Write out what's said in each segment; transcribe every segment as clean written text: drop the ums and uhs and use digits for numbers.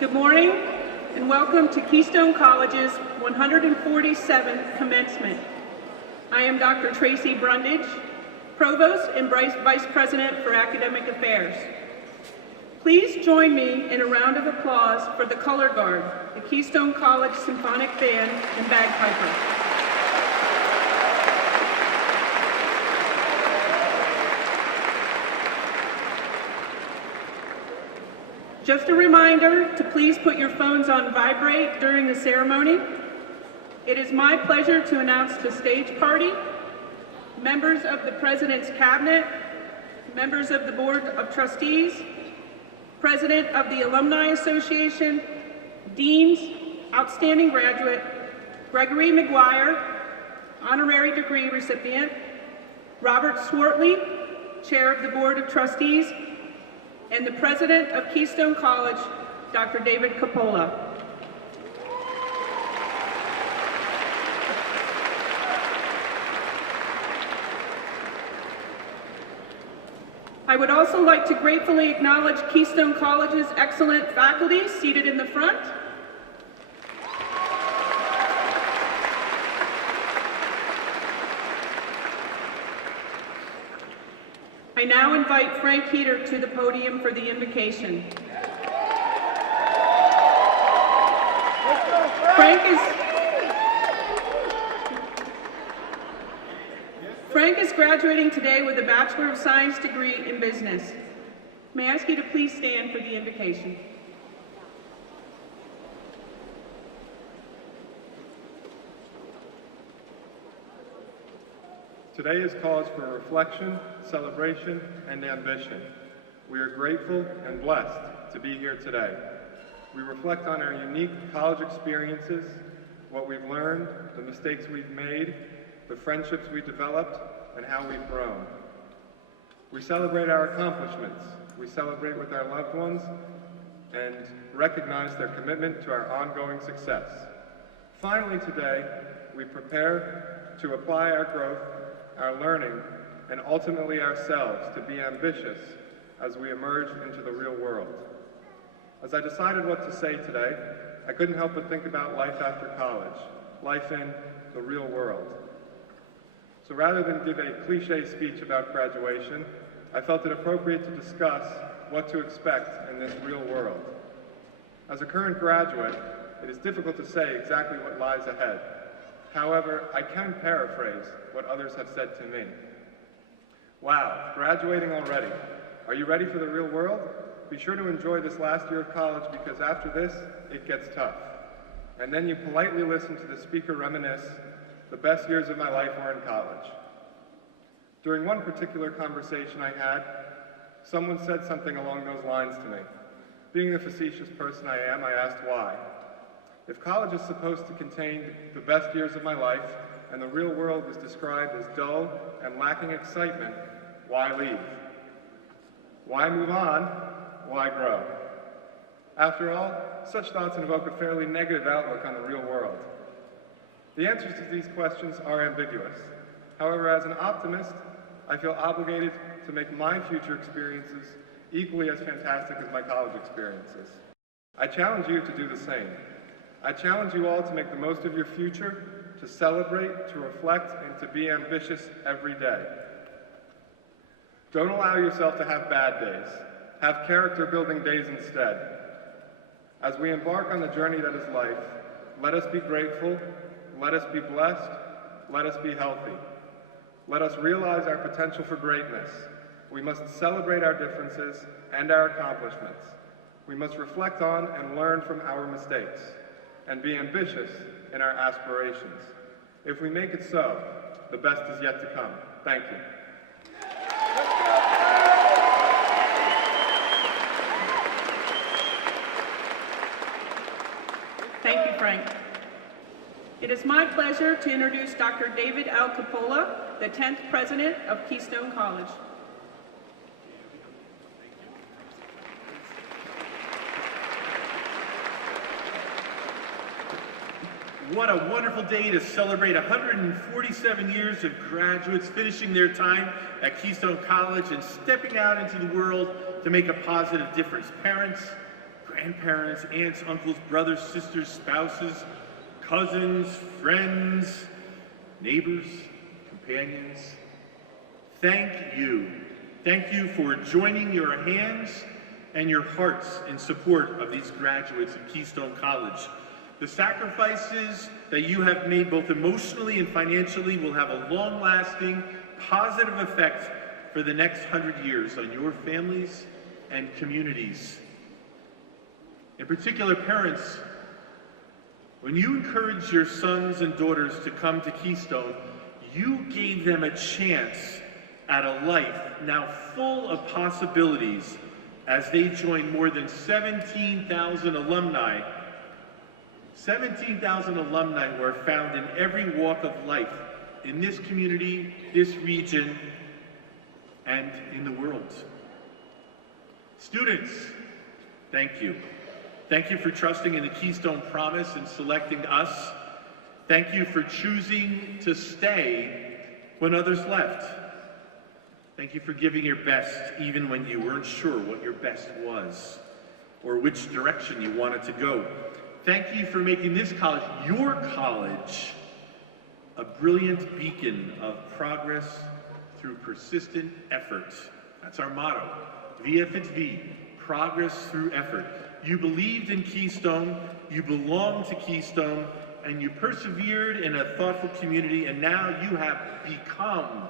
Good morning and welcome to Keystone College's 147th Commencement. I am Dr. Tracy Brundage, Provost and Vice President for Academic Affairs. Please join me in a round of applause for the Color Guard, the Keystone College Symphonic Band and Bagpiper. Just a reminder to please put your phones on vibrate during the ceremony. It is my pleasure to announce the stage party, members of the President's Cabinet, members of the Board of Trustees, President of the Alumni Association, Deans, Outstanding Graduate, Gregory McGuire, Honorary Degree recipient, Robert Swartley, Chair of the Board of Trustees, and the President of Keystone College, Dr. David Coppola. I would also like to gratefully acknowledge Keystone College's excellent faculty seated in the front. I now invite Frank Heater to the podium for the invocation. Frank is graduating today with a Bachelor of Science degree in business. May I ask you to please stand for the invocation? Today is cause for reflection, celebration, and ambition. We are grateful and blessed to be here today. We reflect on our unique college experiences, what we've learned, the mistakes we've made, the friendships we developed, and how we've grown. We celebrate our accomplishments. We celebrate with our loved ones and recognize their commitment to our ongoing success. Finally today, we prepare to apply our growth, our learning, and ultimately ourselves to be ambitious as we emerge into the real world. As I decided what to say today, I couldn't help but think about life after college, life in the real world. So rather than give a cliche speech about graduation, I felt it appropriate to discuss what to expect in this real world. As a current graduate, it is difficult to say exactly what lies ahead. However, I can paraphrase what others have said to me. Wow, graduating already. Are you ready for the real world? Be sure to enjoy this last year of college because after this, it gets tough. And then you politely listen to the speaker reminisce, the best years of my life were in college. During one particular conversation I had, someone said something along those lines to me. Being the facetious person I am, I asked why. If college is supposed to contain the best years of my life, and the real world is described as dull and lacking excitement, why leave? Why move on? Why grow? After all, such thoughts invoke a fairly negative outlook on the real world. The answers to these questions are ambiguous. However, as an optimist, I feel obligated to make my future experiences equally as fantastic as my college experiences. I challenge you to do the same. I challenge you all to make the most of your future, to celebrate, to reflect, and to be ambitious every day. Don't allow yourself to have bad days. Have character-building days instead. As we embark on the journey that is life, let us be grateful, let us be blessed, let us be healthy. Let us realize our potential for greatness. We must celebrate our differences and our accomplishments. We must reflect on and learn from our mistakes, and be ambitious in our aspirations. If we make it so, the best is yet to come. Thank you. Thank you, Frank. It is my pleasure to introduce Dr. David L. Coppola, the 10th President of Keystone College. What a wonderful day to celebrate 147 years of graduates finishing their time at Keystone College and stepping out into the world to make a positive difference. Parents, grandparents, aunts, uncles, brothers, sisters, spouses, cousins, friends, neighbors, companions. Thank you. Thank you for joining your hands and your hearts in support of these graduates of Keystone College. The sacrifices that you have made both emotionally and financially will have a long-lasting, positive effect for the next 100 years on your families and communities. In particular, parents, when you encourage your sons and daughters to come to Keystone, you gave them a chance at a life now full of possibilities as they join more than 17,000 alumni. 17,000 alumni who are found in every walk of life in this community, this region, and in the world. Students, thank you. Thank you for trusting in the Keystone Promise and selecting us. Thank you for choosing to stay when others left. Thank you for giving your best even when you weren't sure what your best was or which direction you wanted to go. Thank you for making this college, your college, a brilliant beacon of progress through persistent effort. That's our motto, VFHV, progress through effort. You believed in Keystone, you belong to Keystone, and you persevered in a thoughtful community, and now you have become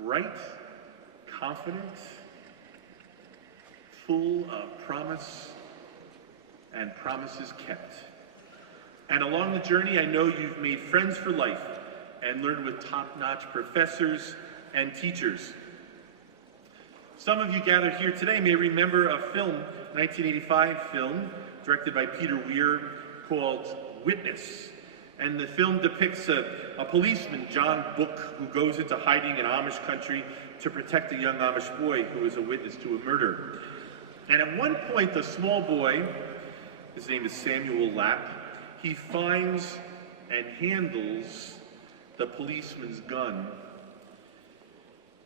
bright, confident, full of promise and promises kept. And along the journey, I know you've made friends for life and learned with top-notch professors and teachers. Some of you gathered here today may remember a film, 1985 film, directed by Peter Weir, called Witness. And the film depicts a policeman, John Book, who goes into hiding in Amish country to protect a young Amish boy who is a witness to a murder. And at one point, the small boy, his name is Samuel Lapp, he finds and handles the policeman's gun.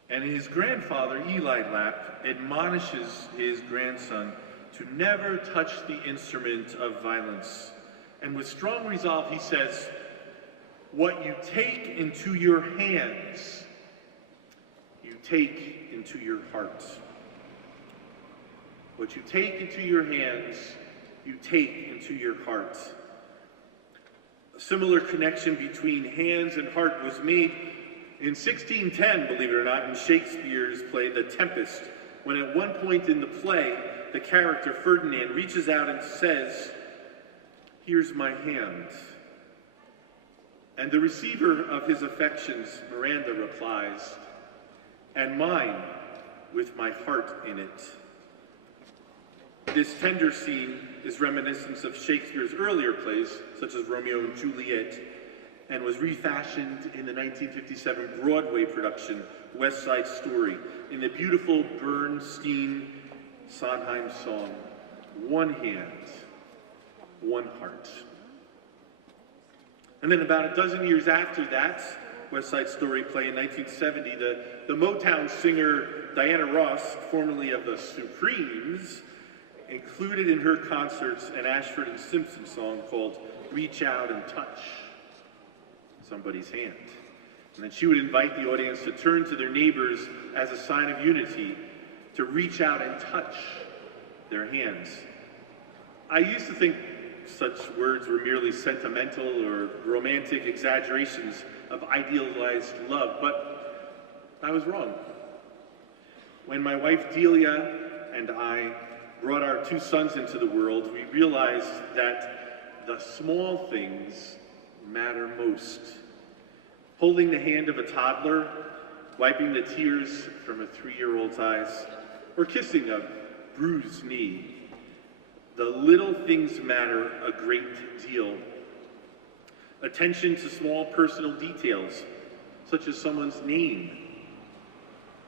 And his grandfather, Eli Lapp, admonishes his grandson to never touch the instrument of violence. And with strong resolve, he says, "What you take into your hands, you take into your heart. What you take into your hands, you take into your heart." A similar connection between hands and heart was made in 1610, believe it or not, in Shakespeare's play, The Tempest, when at one point in the play, the character Ferdinand reaches out and says, "Here's my hand." And the receiver of his affections, Miranda, replies, "And mine, with my heart in it." This tender scene is reminiscent of Shakespeare's earlier plays, such as Romeo and Juliet, and was refashioned in the 1957 Broadway production, West Side Story, in the beautiful Bernstein-Sondheim song, "One Hand, One Heart." And then about a dozen years after that West Side Story play in 1970, the Motown singer Diana Ross, formerly of the Supremes, included in her concerts an Ashford and Simpson song called "Reach Out and Touch Somebody's Hand." And then she would invite the audience to turn to their neighbors as a sign of unity, to reach out and touch their hands. I used to think such words were merely sentimental or romantic exaggerations of idealized love, but I was wrong. When my wife Delia and I brought our two sons into the world, we realized that the small things matter most. Holding the hand of a toddler, wiping the tears from a 3-year-old's eyes, or kissing a bruised knee. The little things matter a great deal. Attention to small personal details, such as someone's name,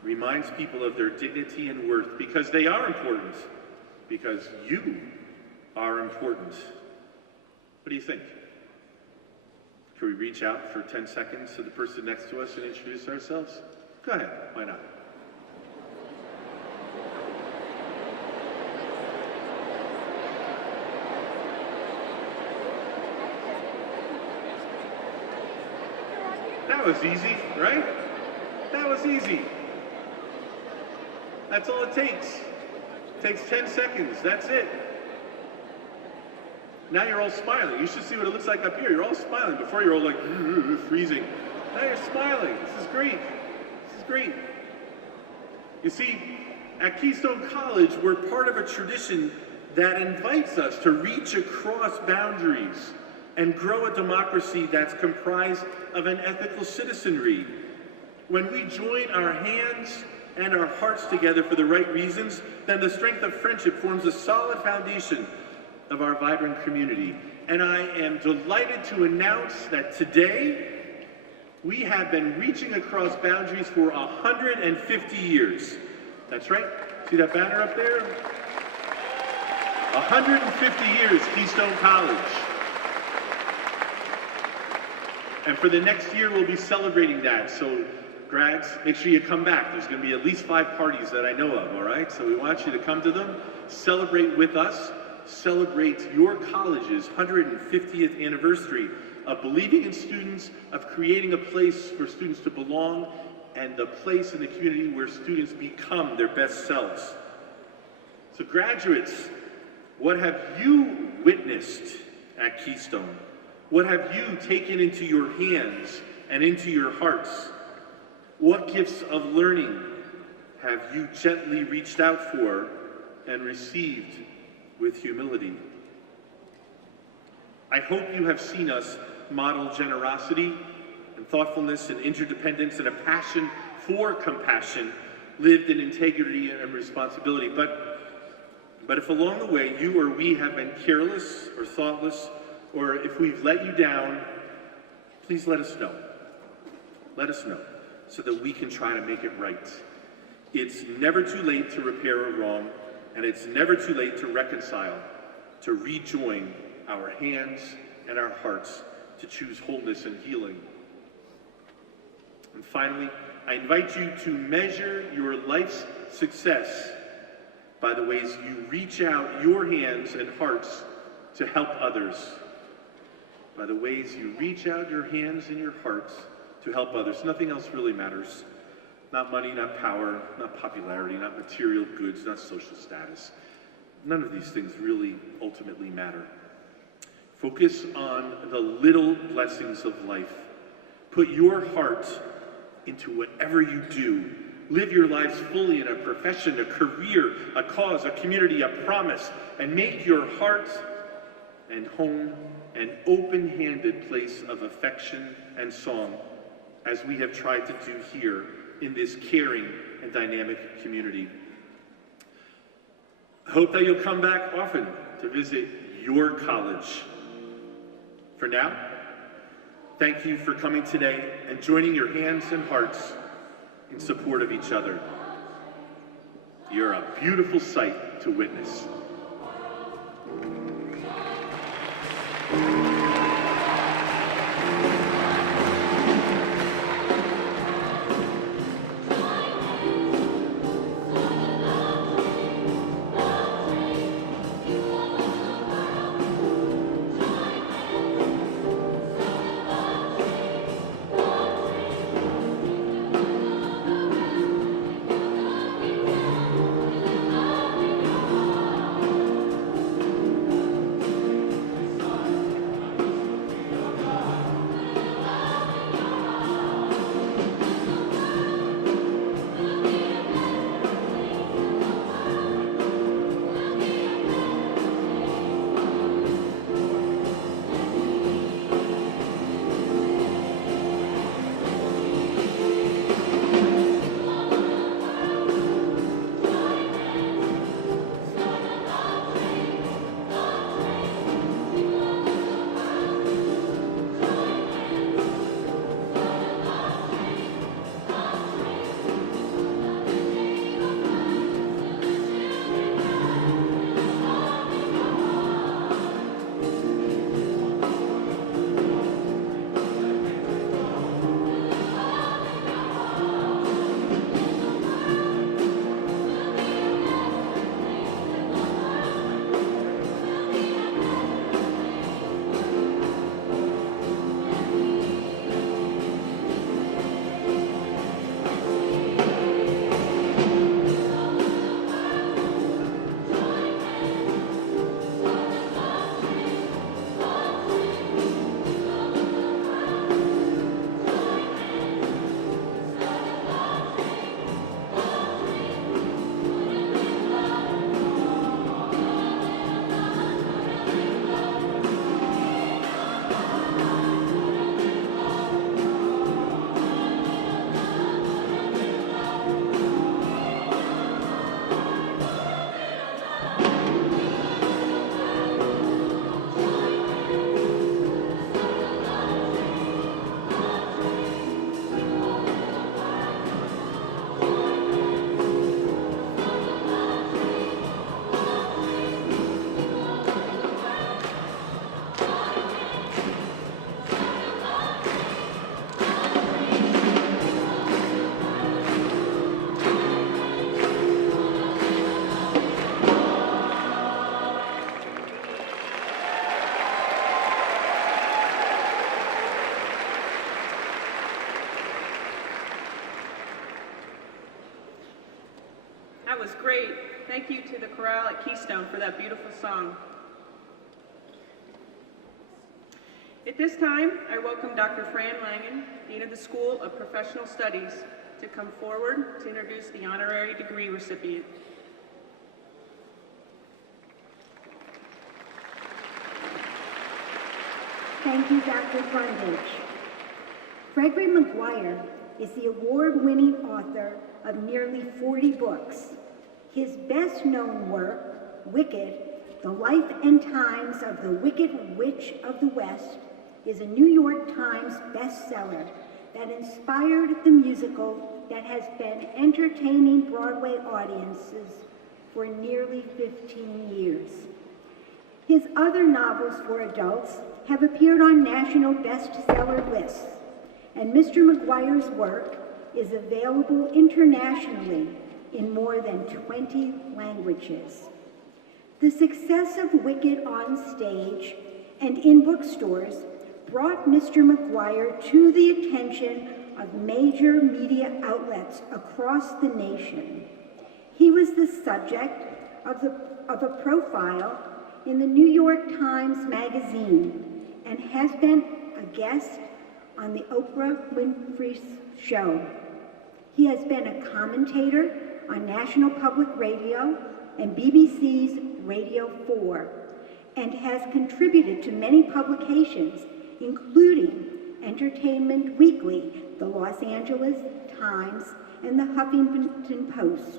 reminds people of their dignity and worth, because they are important, because you are important. What do you think? Can we reach out for 10 seconds to the person next to us and introduce ourselves? Go ahead, why not? That was easy, right? That was easy. That's all it takes. It takes 10 seconds. That's it. Now you're all smiling. You should see what it looks like up here. You're all smiling. Before you're all like freezing. Now you're smiling. This is great. This is great. You see, at Keystone College, we're part of a tradition that invites us to reach across boundaries and grow a democracy that's comprised of an ethical citizenry. When we join our hands and our hearts together for the right reasons, then the strength of friendship forms a solid foundation of our vibrant community. And I am delighted to announce that today, we have been reaching across boundaries for 150 years. That's right. See that banner up there? 150 years, Keystone College. And for the next year, we'll be celebrating that. So grads, make sure you come back. There's going to be at least 5 parties that I know of, all right? So we want you to come to them, celebrate with us, celebrate your college's 150th anniversary of believing in students, of creating a place for students to belong, and the place in the community where students become their best selves. So graduates, what have you witnessed at Keystone? What have you taken into your hands and into your hearts? What gifts of learning have you gently reached out for and received with humility? I hope you have seen us model generosity and thoughtfulness and interdependence and a passion for compassion, lived in integrity and responsibility. But if along the way you or we have been careless or thoughtless, or if we've let you down, please let us know. Let us know so that we can try to make it right. It's never too late to repair a wrong, and it's never too late to reconcile, to rejoin our hands and our hearts to choose wholeness and healing. And finally, I invite you to measure your life's success by the ways you reach out your hands and hearts to help others. By the ways you reach out your hands and your hearts to help others. Nothing else really matters. Not money, not power, not popularity, not material goods, not social status. None of these things really ultimately matter. Focus on the little blessings of life. Put your heart into whatever you do. Live your lives fully in a profession, a career, a cause, a community, a promise, and make your heart and home an open-handed place of affection and song, as we have tried to do here in this caring and dynamic community. I hope that you'll come back often to visit your college. For now, thank you for coming today and joining your hands and hearts in support of each other. You're a beautiful sight to witness. was great. Thank you to the chorale at Keystone for that beautiful song. At this time, I welcome Dr. Fran Langen, Dean of the School of Professional Studies, to come forward to introduce the honorary degree recipient. Thank you, Dr. Brundage. Gregory Maguire is the award-winning author of nearly 40 books. His best-known work, Wicked, The Life and Times of the Wicked Witch of the West, is a New York Times bestseller that inspired the musical that has been entertaining Broadway audiences for nearly 15 years. His other novels for adults have appeared on national bestseller lists, and Mr. Maguire's work is available internationally in more than 20 languages. The success of Wicked on stage and in bookstores brought Mr. Maguire to the attention of major media outlets across the nation. He was the subject of a profile in the New York Times Magazine and has been a guest on the Oprah Winfrey Show. He has been a commentator on National Public Radio and BBC's Radio 4 and has contributed to many publications, including Entertainment Weekly, the Los Angeles Times, and the Huffington Post.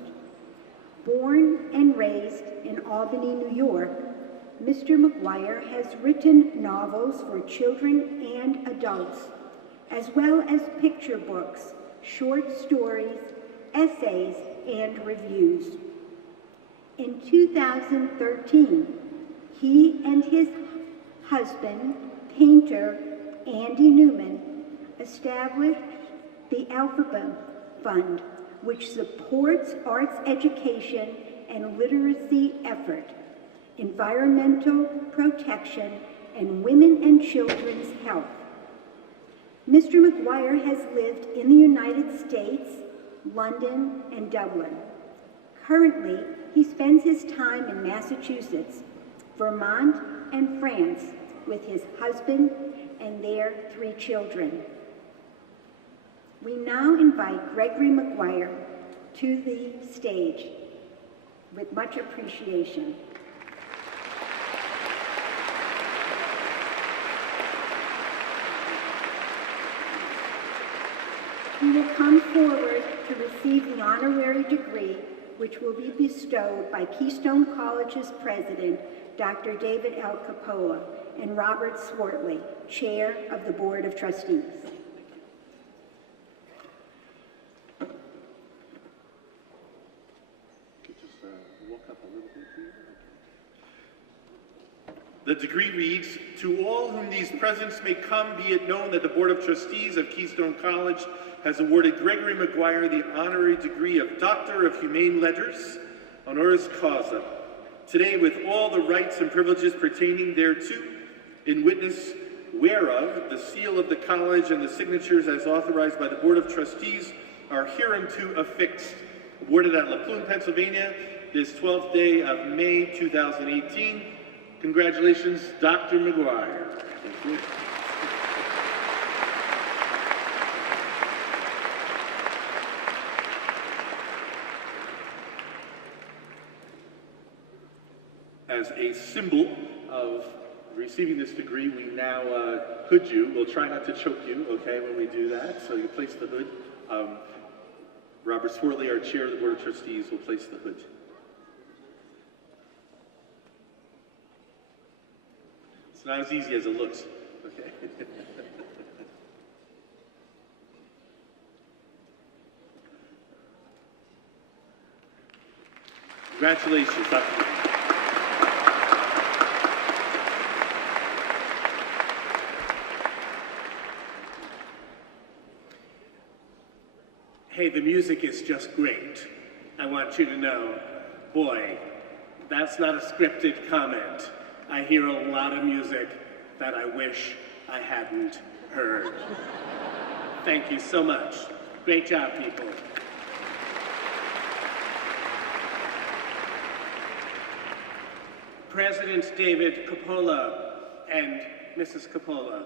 Born and raised in Albany, New York, Mr. Maguire has written novels for children and adults, as well as picture books, short stories, essays, and reviews. In 2013, he and his husband, painter Andy Newman, established the Alphabet Fund, which supports arts education and literacy effort, environmental protection, and women and children's health. Mr. Maguire has lived in the United States, London, and Dublin. Currently, he spends his time in Massachusetts, Vermont, and France with his husband and their 3 children. We now invite Gregory Maguire to the stage with much appreciation. He will come forward to receive the honorary degree, which will be bestowed by Keystone College's president, Dr. David L. Coppola, and Robert Swartley, chair of the Board of Trustees. The degree reads, "To all whom these presents may come, be it known that the Board of Trustees of Keystone College has awarded Gregory Maguire the honorary degree of Doctor of Humane Letters, honoris causa, today with all the rights and privileges pertaining thereto, in witness whereof the seal of the college and the signatures as authorized by the Board of Trustees are hereunto affixed." Awarded at La Plume, Pennsylvania, this 12th day of May 2018. Congratulations, Dr. Maguire. Thank you. As a symbol of receiving this degree, we now hood you. We'll try not to choke you, okay, when we do that. So you place the hood. Robert Swartley, our chair of the Board of Trustees, will place the hood. It's not as easy as it looks, okay? Congratulations, Dr. Hey, the music is just great. I want you to know, boy, that's not a scripted comment. I hear a lot of music that I wish I hadn't heard. Thank you so much. Great job, people. President David Coppola and Mrs. Coppola,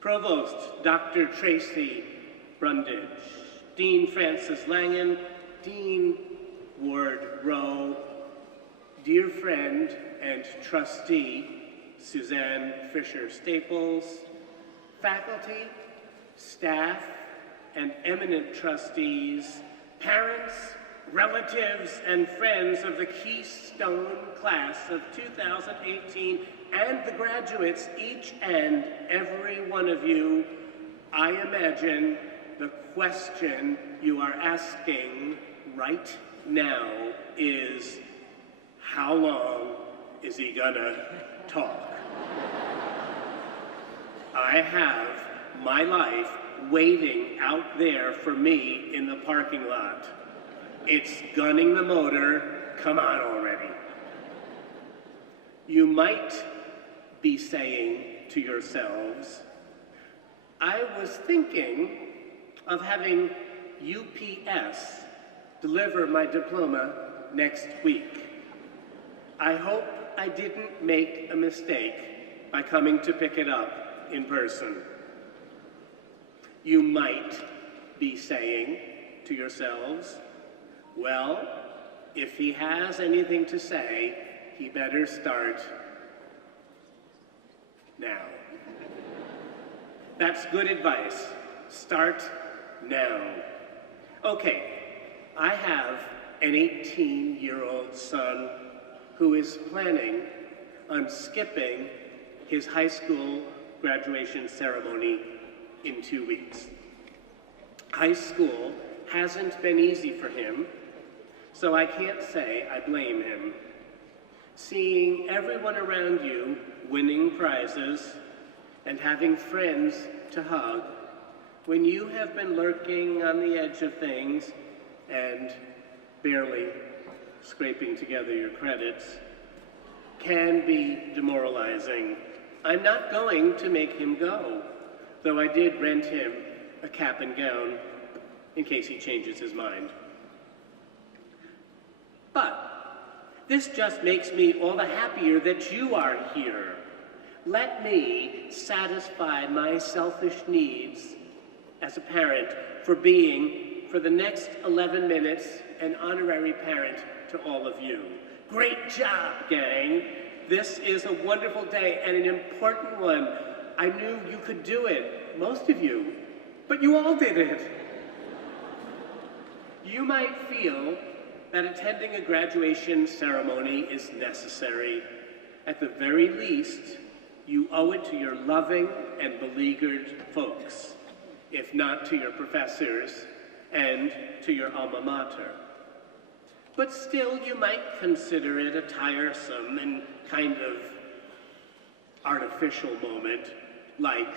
Provost Dr. Tracy Brundage, Dean Francis Langan, Dean Ward Rowe, dear friend and trustee Suzanne Fisher Staples, faculty, staff, and eminent trustees, parents, relatives, and friends of the Keystone class of 2018, and the graduates, each and every one of you, I imagine the question you are asking right now is, how long is he gonna talk? I have my life waiting out there for me in the parking lot. It's gunning the motor. Come on already. You might be saying to yourselves, I was thinking of having UPS deliver my diploma next week. I hope I didn't make a mistake by coming to pick it up in person. You might be saying to yourselves, well, if he has anything to say, he better start now. That's good advice. Start now. Okay, I have an 18-year-old son who is planning on skipping his high school graduation ceremony in 2 weeks. High school hasn't been easy for him, so I can't say I blame him. Seeing everyone around you winning prizes and having friends to hug, when you have been lurking on the edge of things and barely scraping together your credits, can be demoralizing. I'm not going to make him go, though I did rent him a cap and gown in case he changes his mind. But this just makes me all the happier that you are here. Let me satisfy my selfish needs as a parent for being, for the next 11 minutes, an honorary parent to all of you. Great job, gang. This is a wonderful day and an important one. I knew you could do it, most of you, but you all did it. You might feel that attending a graduation ceremony is necessary. At the very least, you owe it to your loving and beleaguered folks, if not to your professors and to your alma mater. But still, you might consider it a tiresome and kind of artificial moment, like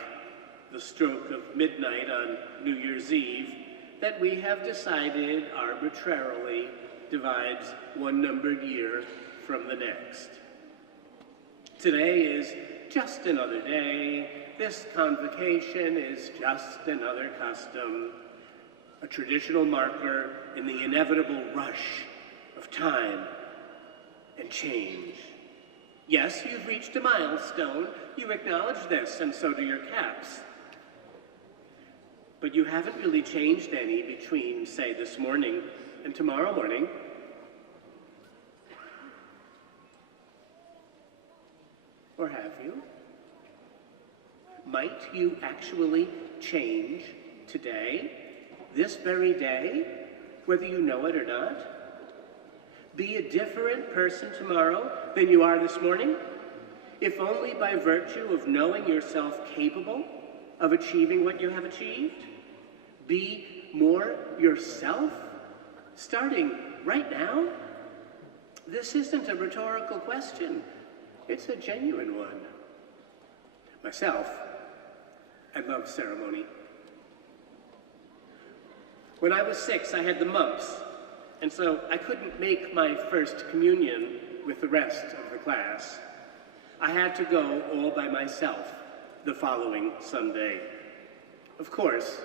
the stroke of midnight on New Year's Eve, that we have decided arbitrarily divides one numbered year from the next. Today is just another day. This convocation is just another custom, a traditional marker in the inevitable rush of time and change. Yes, you've reached a milestone. You acknowledge this, and so do your caps. But you haven't really changed any between, say, this morning and tomorrow morning. Or have you? Might you actually change today, this very day, whether you know it or not? Be a different person tomorrow than you are this morning, if only by virtue of knowing yourself capable of achieving what you have achieved? Be more yourself, starting right now? This isn't a rhetorical question. It's a genuine one. Myself, I love ceremony. When I was 6, I had the mumps, and so I couldn't make my first communion with the rest of the class. I had to go all by myself the following Sunday. Of course,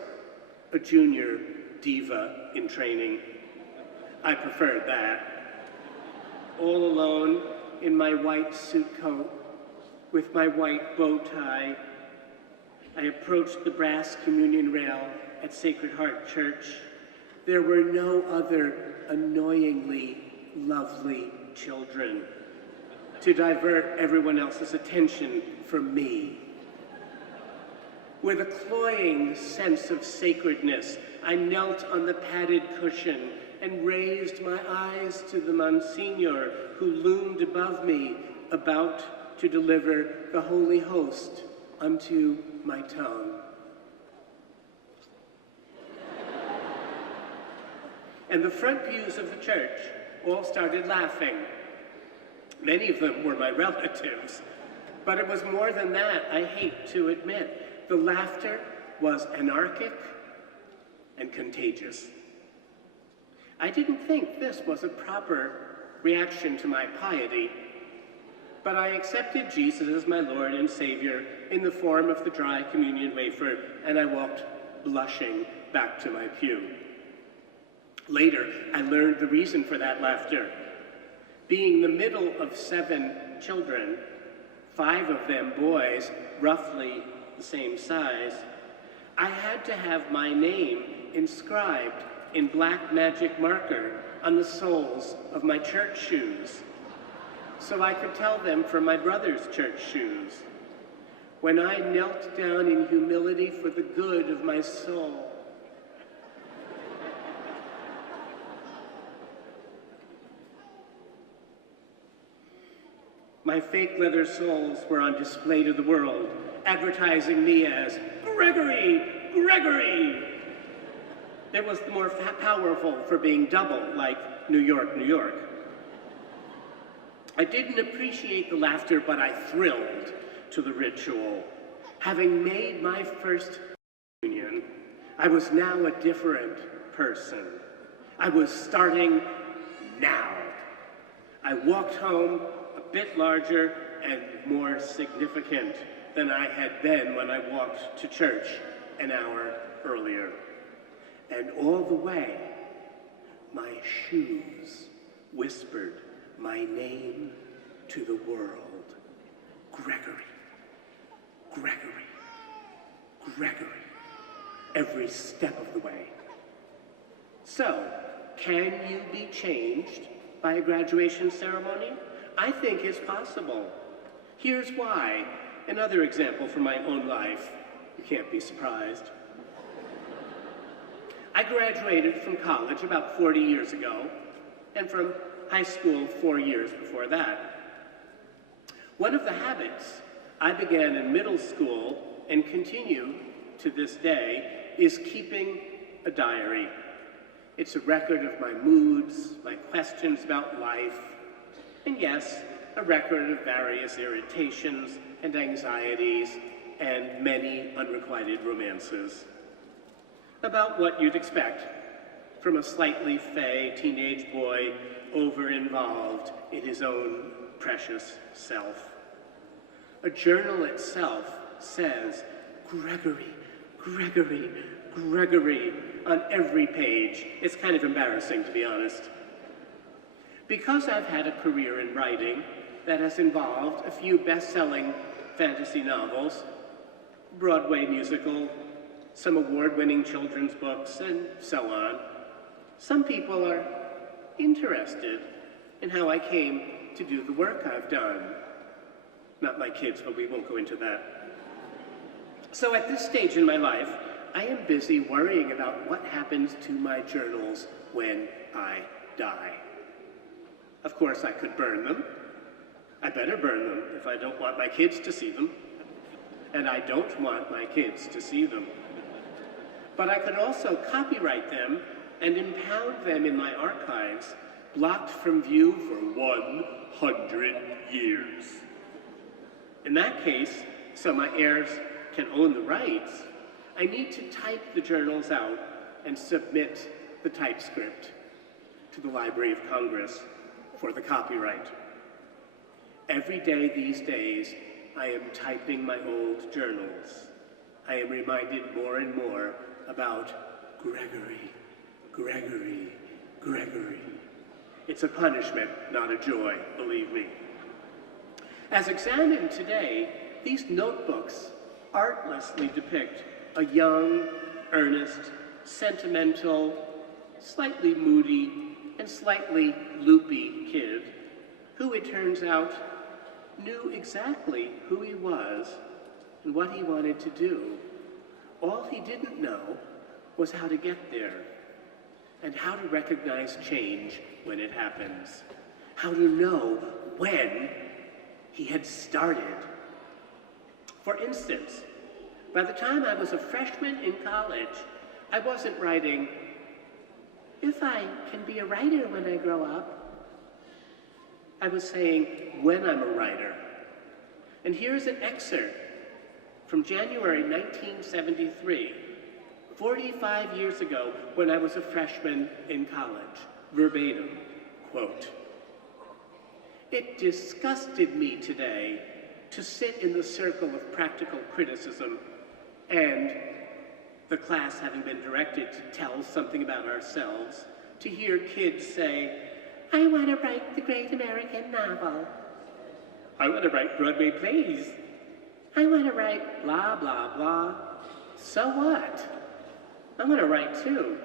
a junior diva in training. I preferred that. All alone, in my white suit coat with my white bow tie. I approached the brass communion rail at Sacred Heart Church. There were no other annoyingly lovely children to divert everyone else's attention from me. With a cloying sense of sacredness, I knelt on the padded cushion and raised my eyes to the Monsignor who loomed above me, about to deliver the Holy Host unto my tongue. And the front pews of the church all started laughing. Many of them were my relatives, but it was more than that, I hate to admit. The laughter was anarchic and contagious. I didn't think this was a proper reaction to my piety, but I accepted Jesus as my Lord and Savior in the form of the dry communion wafer, and I walked blushing back to my pew. Later, I learned the reason for that laughter. Being the middle of 7 children, 5 of them boys, roughly the same size, I had to have my name inscribed in black magic marker on the soles of my church shoes, so I could tell them from my brother's church shoes. When I knelt down in humility for the good of my soul, my fake leather soles were on display to the world, advertising me as Gregory, Gregory. It was the more powerful for being double, like New York, New York. I didn't appreciate the laughter, but I thrilled to the ritual. Having made my first communion, I was now a different person. I was starting now. I walked home a bit larger and more significant than I had been when I walked to church an hour earlier. And all the way, my shoes whispered my name to the world. Gregory, Gregory, Gregory, every step of the way. So, can you be changed by a graduation ceremony? I think it's possible. Here's why. Another example from my own life. You can't be surprised. I graduated from college about 40 years ago, and from high school 4 years before that. One of the habits I began in middle school and continue to this day is keeping a diary. It's a record of my moods, my questions about life, and yes, a record of various irritations and anxieties and many unrequited romances. About what you'd expect from a slightly fey teenage boy over-involved in his own precious self. A journal itself says, Gregory, Gregory, Gregory on every page. It's kind of embarrassing, to be honest. Because I've had a career in writing that has involved a few best-selling fantasy novels, Broadway musical, some award-winning children's books, and so on, some people are interested in how I came to do the work I've done. Not my kids, but we won't go into that. So at this stage in my life, I am busy worrying about what happens to my journals when I die. Of course, I could burn them. I better burn them if I don't want my kids to see them. And I don't want my kids to see them. But I could also copyright them and impound them in my archives, blocked from view for 100 years. In that case, so my heirs can own the rights, I need to type the journals out and submit the typescript to the Library of Congress for the copyright. Every day these days, I am typing my old journals. I am reminded more and more about Gregory, Gregory, Gregory. It's a punishment, not a joy, believe me. As examined today, these notebooks artlessly depict a young, earnest, sentimental, slightly moody, and slightly loopy kid who, it turns out, knew exactly who he was and what he wanted to do. All he didn't know was how to get there and how to recognize change when it happens, how to know when he had started. For instance, by the time I was a freshman in college, I wasn't writing, "If I can be a writer when I grow up." I was saying, "When I'm a writer." And here's an excerpt from January 1973, 45 years ago when I was a freshman in college, verbatim, quote, "It disgusted me today to sit in the circle of practical criticism and, the class having been directed to tell something about ourselves, to hear kids say, 'I want to write the great American novel. I want to write Broadway plays. I want to write blah, blah, blah.' So what? I'm going to write too,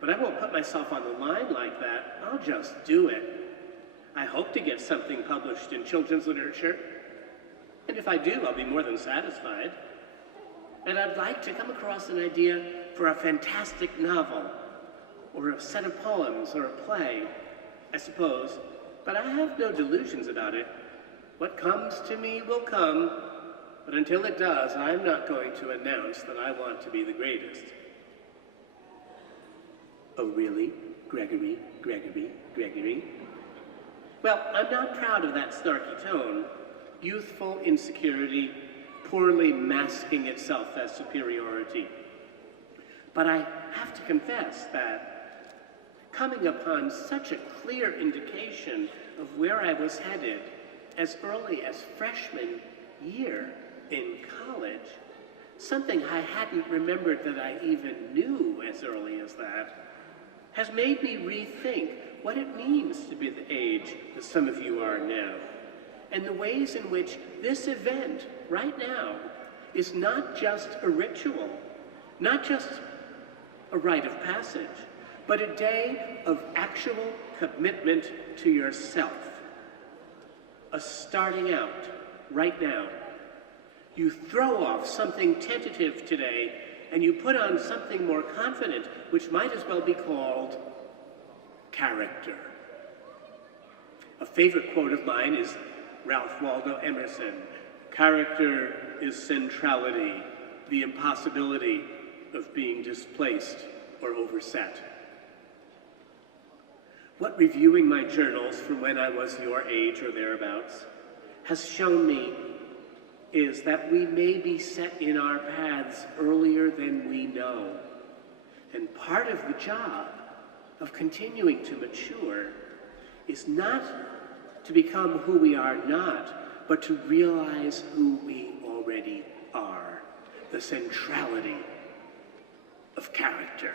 but I won't put myself on the line like that. I'll just do it. I hope to get something published in children's literature, and if I do, I'll be more than satisfied. And I'd like to come across an idea for a fantastic novel, or a set of poems, or a play, I suppose, but I have no delusions about it. What comes to me will come, but until it does, I'm not going to announce that I want to be the greatest." Oh, really? Gregory? Well, I'm not proud of that snarky tone, youthful insecurity, poorly masking itself as superiority. But I have to confess that coming upon such a clear indication of where I was headed as early as freshman year in college, something I hadn't remembered that I even knew as early as that, has made me rethink what it means to be the age that some of you are now, and the ways in which this event right now is not just a ritual, not just a rite of passage, but a day of actual commitment to yourself, a starting out right now. You throw off something tentative today and you put on something more confident, which might as well be called character. A favorite quote of mine is Ralph Waldo Emerson. "Character is centrality, the impossibility of being displaced or overset." What reviewing my journals from when I was your age or thereabouts has shown me is that we may be set in our paths earlier than we know. And part of the job of continuing to mature is not to become who we are not, but to realize who we already are, the centrality of character.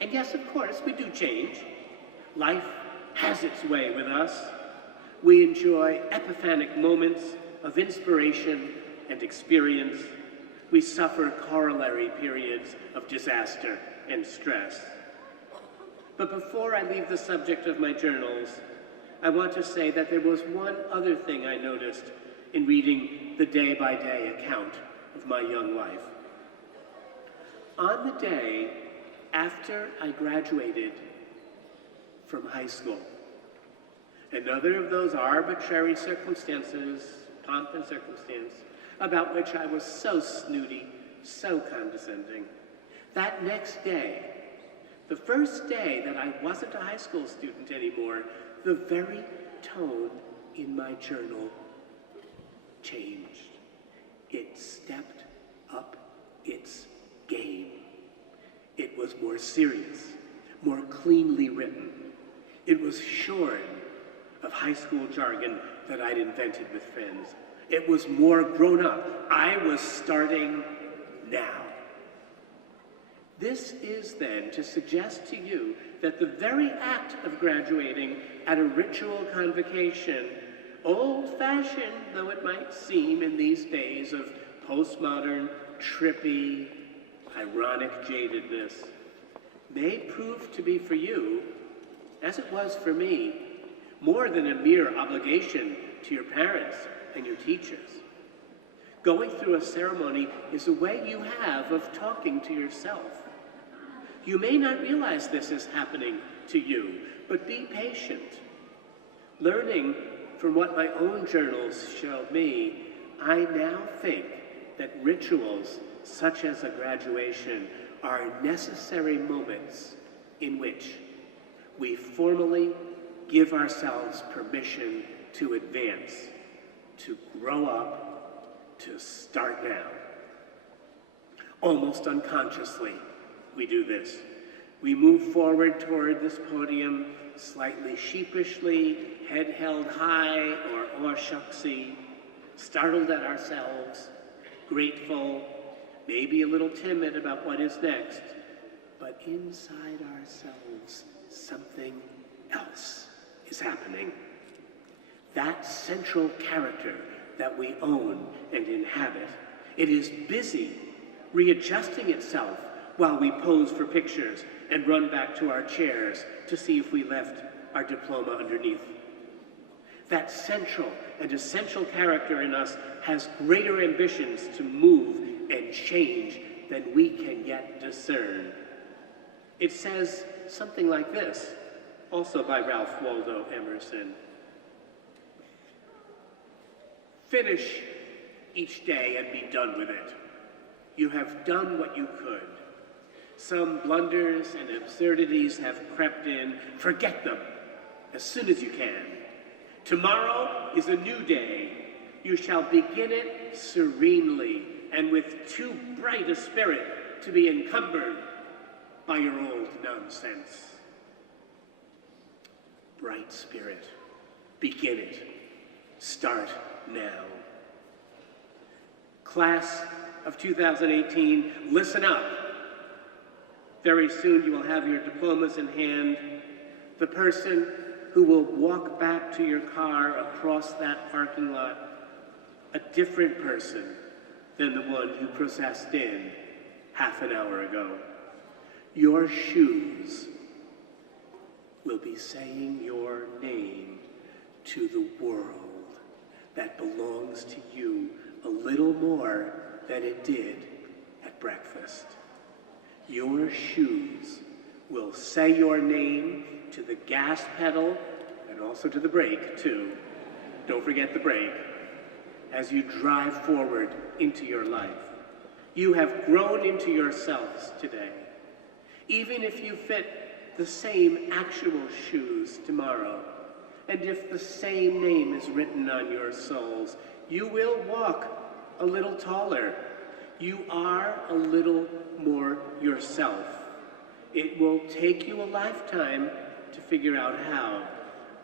And yes, of course, we do change. Life has its way with us. We enjoy epiphanic moments of inspiration and experience. We suffer corollary periods of disaster and stress. But before I leave the subject of my journals, I want to say that there was one other thing I noticed in reading the day-by-day account of my young life. On the day after I graduated from high school, another of those arbitrary circumstances, pomp and circumstance, about which I was so snooty, so condescending. That next day, the first day that I wasn't a high school student anymore, the very tone in my journal changed. It stepped up its game. It was more serious, more cleanly written. It was shorn of high school jargon that I'd invented with friends. It was more grown up. I was starting now. This is then to suggest to you that the very act of graduating at a ritual convocation old-fashioned though it might seem in these days of postmodern, trippy, ironic jadedness, may prove to be for you, as it was for me, more than a mere obligation to your parents and your teachers. Going through a ceremony is a way you have of talking to yourself. You may not realize this is happening to you, but be patient. Learning from what my own journals showed me, I now think that rituals such as a graduation are necessary moments in which we formally give ourselves permission to advance, to grow up, to start now. Almost unconsciously, we do this. We move forward toward this podium slightly sheepishly, head held high or awe-shucksy, startled at ourselves, grateful, maybe a little timid about what is next, but inside ourselves, something else is happening. That central character that we own and inhabit, it is busy readjusting itself while we pose for pictures and run back to our chairs to see if we left our diploma underneath. That central and essential character in us has greater ambitions to move and change than we can yet discern. It says something like this, also by Ralph Waldo Emerson. Finish each day and be done with it. You have done what you could. Some blunders and absurdities have crept in. Forget them as soon as you can. Tomorrow is a new day. You shall begin it serenely and with too bright a spirit to be encumbered by your old nonsense. Bright spirit, begin it. Start now. Class of 2018, listen up. Very soon you will have your diplomas in hand. The person who will walk back to your car across that parking lot, a different person than the one who processed in half an hour ago. Your shoes will be saying your name to the world that belongs to you a little more than it did at breakfast. Your shoes will say your name to the gas pedal and also to the brake, too. Don't forget the brake. As you drive forward into your life, you have grown into yourselves today. Even if you fit the same actual shoes tomorrow, and if the same name is written on your soles, you will walk a little taller. You are a little more yourself. It will take you a lifetime to figure out how,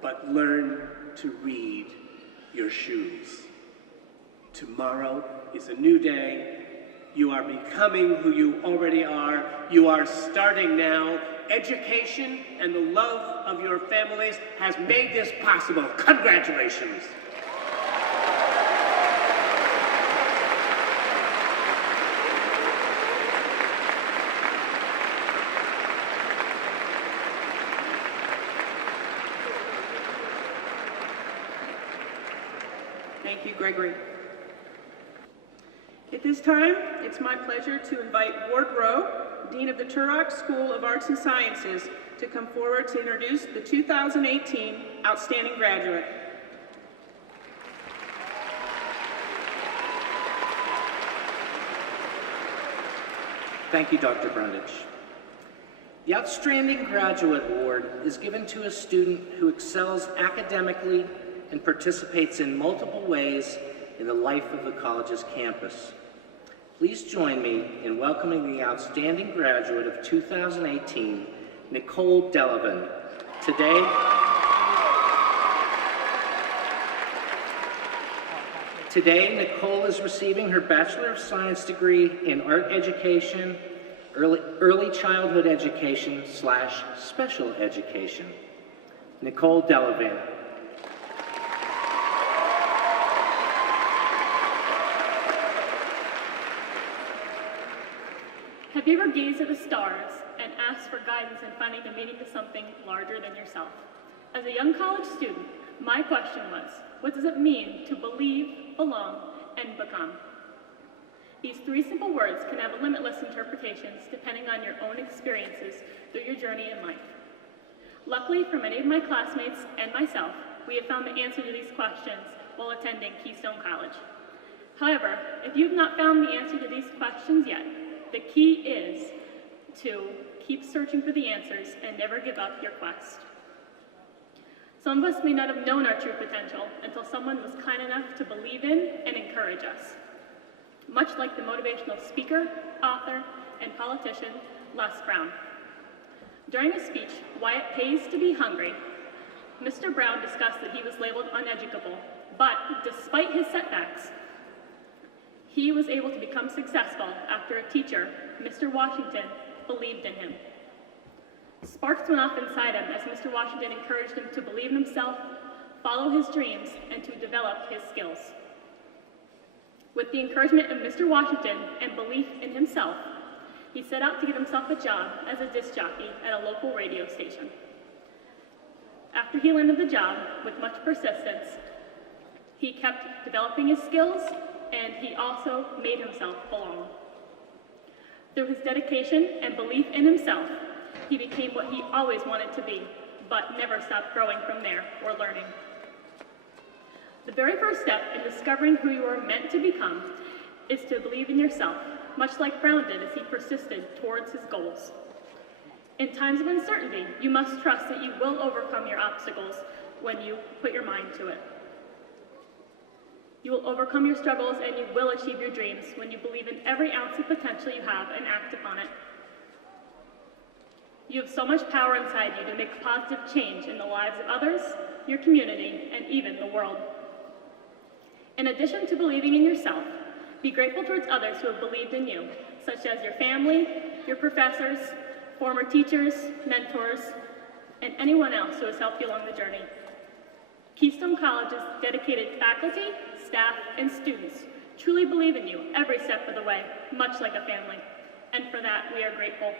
but learn to read your shoes. Tomorrow is a new day. You are becoming who you already are. You are starting now. Education and the love of your families has made this possible. Congratulations. Thank you, Gregory. At this time, it's my pleasure to invite Ward Rowe, Dean of the Turok School of Arts and Sciences, to come forward to introduce the 2018 Outstanding Graduate. Thank you, Dr. Brundage. The Outstanding Graduate Award is given to a student who excels academically and participates in multiple ways in the life of the college's campus. Please join me in welcoming the Outstanding Graduate of 2018, Nicole Delavan. Today, Nicole is receiving her Bachelor of Science degree in Art Education, Early Childhood Education / Special Education. Nicole Delavan. you ever gazed at the stars and asked for guidance in finding the meaning to something larger than yourself? As a young college student, my question was, what does it mean to believe, belong, and become? These three simple words can have limitless interpretations depending on your own experiences through your journey in life. Luckily for many of my classmates and myself, we have found the answer to these questions while attending Keystone College. However, if you've not found the answer to these questions yet, the key is to keep searching for the answers and never give up your quest. Some of us may not have known our true potential until someone was kind enough to believe in and encourage us. Much like the motivational speaker, author, and politician, Les Brown. During a speech, Why It Pays to Be Hungry, Mr. Brown discussed that he was labeled uneducable, but despite his setbacks, he was able to become successful after a teacher, Mr. Washington, believed in him. Sparks went off inside him as Mr. Washington encouraged him to believe in himself, follow his dreams, and to develop his skills. With the encouragement of Mr. Washington and belief in himself, he set out to get himself a job as a disc jockey at a local radio station. After he landed the job, with much persistence, he kept developing his skills, and he also made himself belong. Through his dedication and belief in himself, he became what he always wanted to be, but never stopped growing from there or learning. The very first step in discovering who you are meant to become is to believe in yourself, much like Brown did as he persisted towards his goals. In times of uncertainty, you must trust that you will overcome your obstacles when you put your mind to it. You will overcome your struggles and you will achieve your dreams when you believe in every ounce of potential you have and act upon it. You have so much power inside you to make positive change in the lives of others, your community, and even the world. In addition to believing in yourself, be grateful towards others who have believed in you, such as your family, your professors, former teachers, mentors, and anyone else who has helped you along the journey. Keystone College's dedicated faculty, staff, and students truly believe in you every step of the way, much like a family, and for that we are grateful.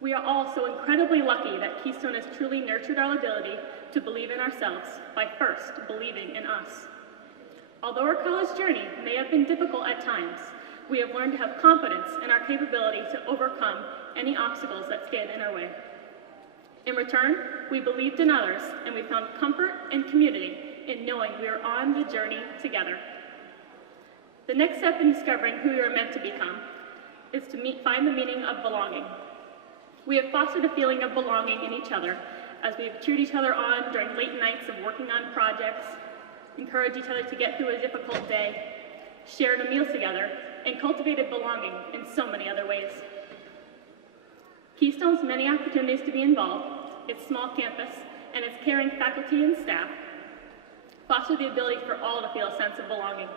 We are all so incredibly lucky that Keystone has truly nurtured our ability to believe in ourselves by first believing in us. Although our college journey may have been difficult at times, we have learned to have confidence in our capability to overcome any obstacles that stand in our way. In return, we believed in others, and we found comfort and community in knowing we are on the journey together. The next step in discovering who we are meant to become is to find the meaning of belonging. We have fostered a feeling of belonging in each other as we have cheered each other on during late nights of working on projects, encouraged each other to get through a difficult day, shared a meal together, and cultivated belonging in so many other ways. Keystone's many opportunities to be involved, its small campus, and its caring faculty and staff foster the ability for all to feel a sense of belonging.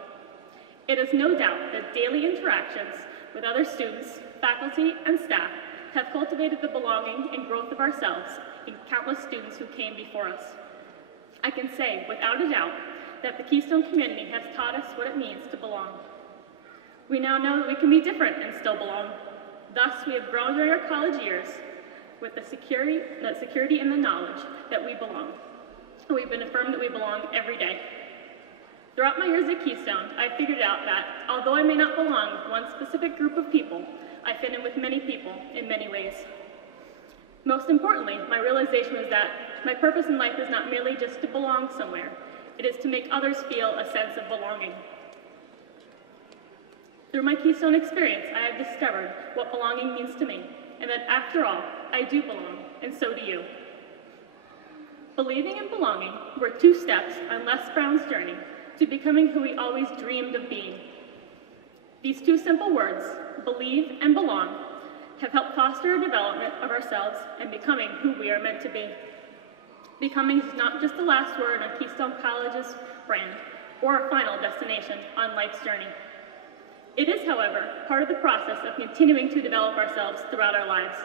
It is no doubt that daily interactions with other students, faculty, and staff have cultivated the belonging and growth of ourselves in countless students who came before us. I can say, without a doubt, that the Keystone community has taught us what it means to belong. We now know that we can be different and still belong. Thus, we have grown during our college years with the security and the knowledge that we belong. We've been affirmed that we belong every day. Throughout my years at Keystone, I figured out that although I may not belong with one specific group of people, I fit in with many people in many ways. Most importantly, my realization was that my purpose in life is not merely just to belong somewhere. It is to make others feel a sense of belonging. Through my Keystone experience, I have discovered what belonging means to me, and that after all, I do belong, and so do you. Believing and belonging were 2 steps on Les Brown's journey to becoming who we always dreamed of being. These 2 simple words, believe and belong, have helped foster a development of ourselves and becoming who we are meant to be. Becoming is not just the last word on Keystone College's brand or a final destination on life's journey. It is, however, part of the process of continuing to develop ourselves throughout our lives.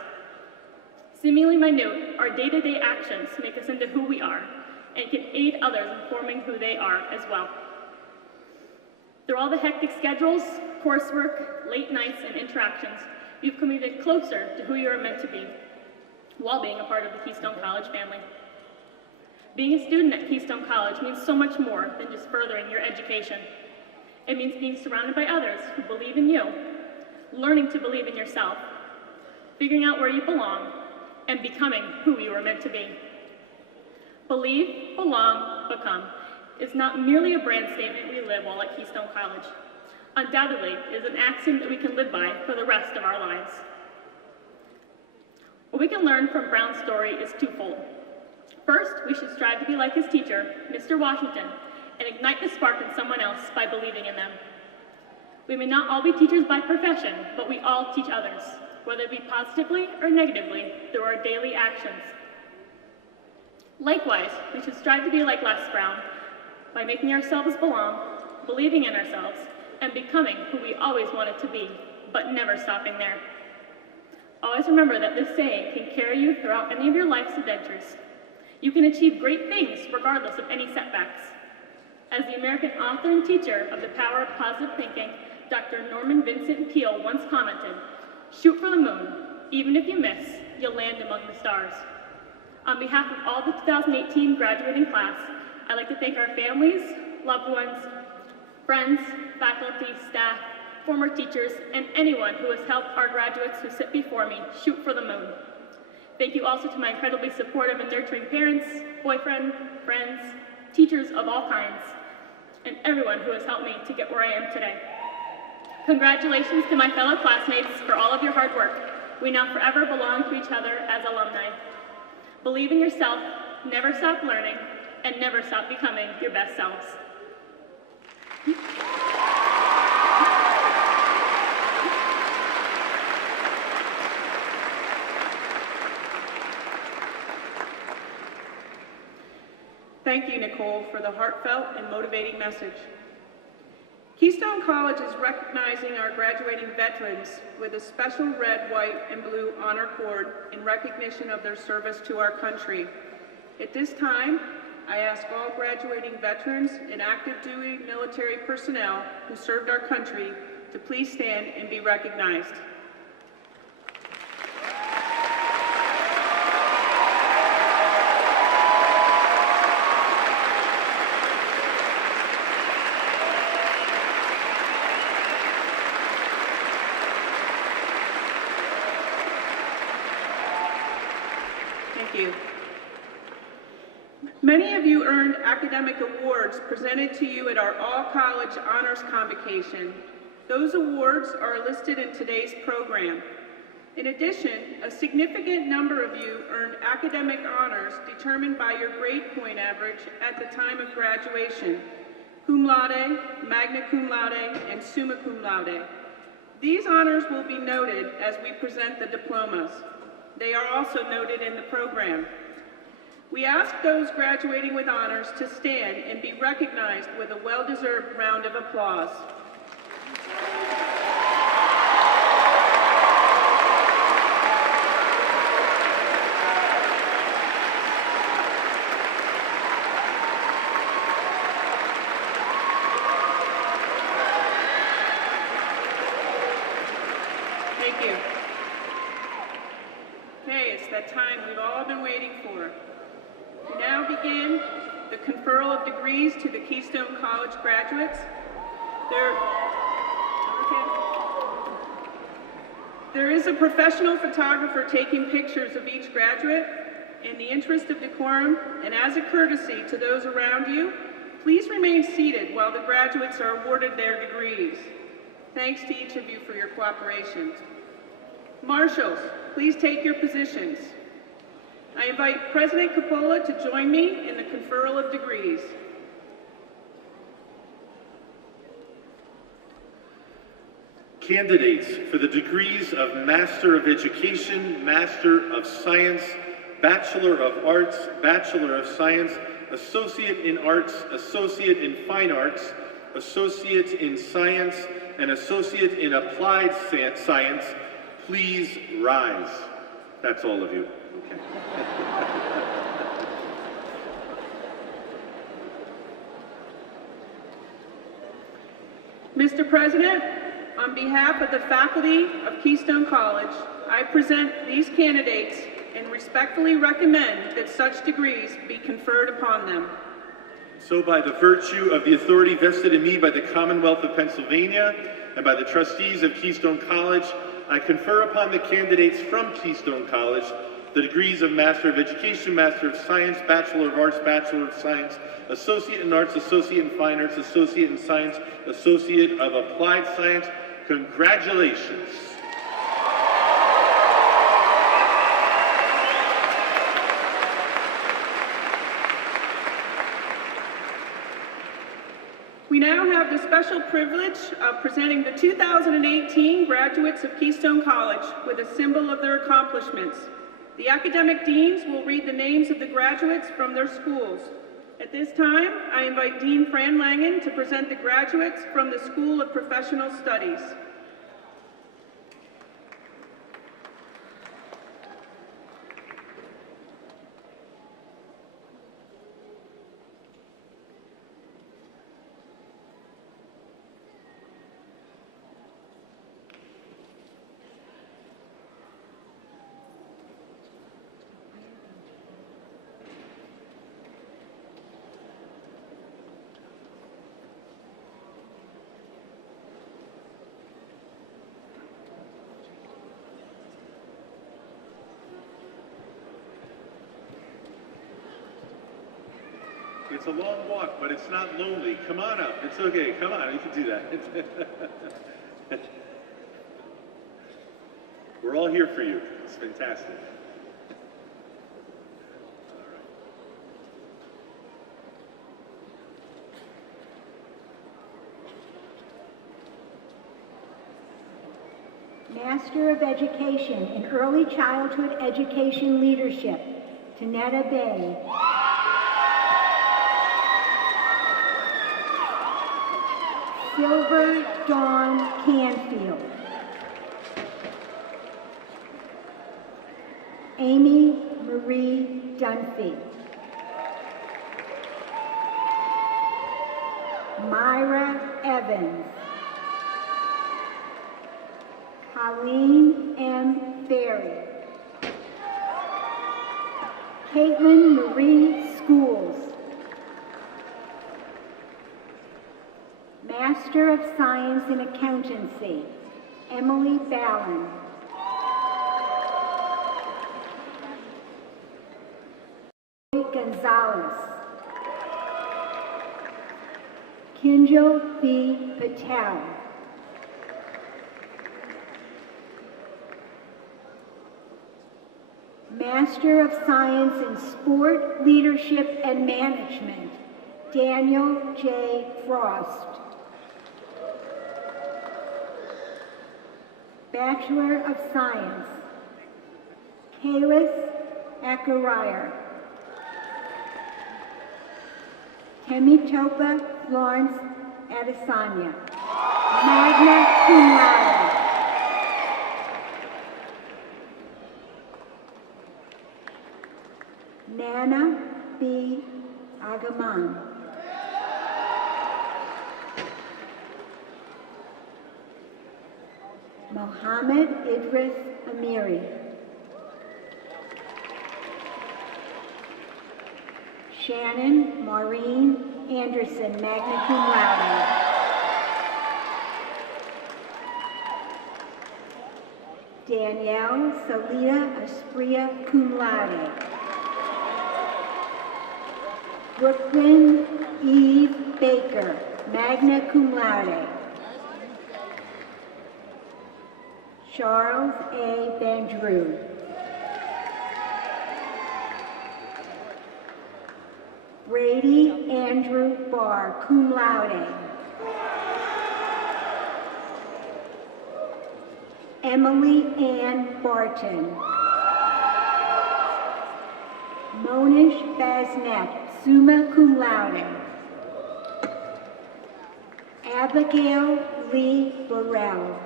Seemingly minute, our day-to-day actions make us into who we are and can aid others in forming who they are as well. Through all the hectic schedules, coursework, late nights, and interactions, you've come even closer to who you are meant to be, while being a part of the Keystone College family. Being a student at Keystone College means so much more than just furthering your education. It means being surrounded by others who believe in you, learning to believe in yourself, figuring out where you belong, and becoming who you are meant to be. Believe, belong, become is not merely a brand statement we live while at Keystone College. Undoubtedly, it is an axiom that we can live by for the rest of our lives. What we can learn from Brown's story is twofold. First, we should strive to be like his teacher, Mr. Washington, and ignite the spark in someone else by believing in them. We may not all be teachers by profession, but we all teach others, whether it be positively or negatively, through our daily actions. Likewise, we should strive to be like Les Brown by making ourselves belong, believing in ourselves, and becoming who we always wanted to be, but never stopping there. Always remember that this saying can carry you throughout any of your life's adventures. You can achieve great things regardless of any setbacks. As the American author and teacher of The Power of Positive Thinking, Dr. Norman Vincent Peale once commented, "Shoot for the moon. Even if you miss, you'll land among the stars." On behalf of all the 2018 graduating class, I'd like to thank our families, loved ones, friends, faculty, staff, former teachers, and anyone who has helped our graduates who sit before me shoot for the moon. Thank you also to my incredibly supportive and nurturing parents, boyfriend, friends, teachers of all kinds, and everyone who has helped me to get where I am today. Congratulations to my fellow classmates for all of your hard work. We now forever belong to each other as alumni. Believe in yourself, never stop learning, and never stop becoming your best selves. Thank you, Nicole, for the heartfelt and motivating message. Keystone College is recognizing our graduating veterans with a special red, white, and blue honor cord in recognition of their service to our country. At this time, I ask all graduating veterans and active duty military personnel who served our country to please stand and be recognized. Thank you. Many of you earned academic awards presented to you at our all-college honors convocation. Those awards are listed in today's program. In addition, a significant number of you earned academic honors determined by your grade point average at the time of graduation: cum laude, magna cum laude, and summa cum laude. These honors will be noted as we present the diplomas. They are also noted in the program. We ask those graduating with honors to stand and be recognized with a well-deserved round of applause. Thank you. Okay, it's that time we've all been waiting for. We now begin the conferral of degrees to the Keystone College graduates. There is a professional photographer taking pictures of each graduate. In the interest of decorum and as a courtesy to those around you, please remain seated while the graduates are awarded their degrees. Thanks to each of you for your cooperation. Marshals, please take your positions. I invite President Coppola to join me in the conferral of degrees. Candidates for the degrees of Master of Education, Master of Science, Bachelor of Arts, Bachelor of Science, Associate in Arts, Associate in Fine Arts, Associate in Science, and Associate in Applied Science, please rise. That's all of you. Okay. Mr. President, on behalf of the faculty of Keystone College, I present these candidates and respectfully recommend that such degrees be conferred upon them. So by the virtue of the authority vested in me by the Commonwealth of Pennsylvania and by the trustees of Keystone College, I confer upon the candidates from Keystone College the degrees of Master of Education, Master of Science, Bachelor of Arts, Bachelor of Science, Associate in Arts, Associate in Fine Arts, Associate in Science, Associate of Applied Science. Congratulations. We now have the special privilege of presenting the 2018 graduates of Keystone College with a symbol of their accomplishments. The academic deans will read the names of the graduates from their schools. At this time, I invite Dean Fran Langen to present the graduates from the School of Professional Studies. It's a long walk, but it's not lonely. Come on up. It's okay. Come on. You can do that. We're all here for you. It's fantastic. Master of Education in Early Childhood Education Leadership, Tanetta Bay. Silver Dawn Canfield. Amy Marie Dunphy. Myra Evans. Colleen M. Ferry. Caitlin Marie Schools. Master of Science in Accountancy, Emily Ballin. Gonzalez. Kinjal B. Patel. Master of Science in Sport, Leadership, and Management, Daniel J. Frost. Bachelor of Science, Kalis Akariar. Temitopa Florence Adesanya, magna cum laude. Nana B. Agaman. Mohammed Idris Amiri. Shannon Maureen Anderson, magna cum laude. Danielle Salida Aspria, cum laude. Brooklyn Eve Baker, magna cum laude. Charles A. Bandrew. Brady Andrew Barr, cum laude. Emily Ann Barton. Monish Basnet, summa cum laude. Abigail Lee Burrell.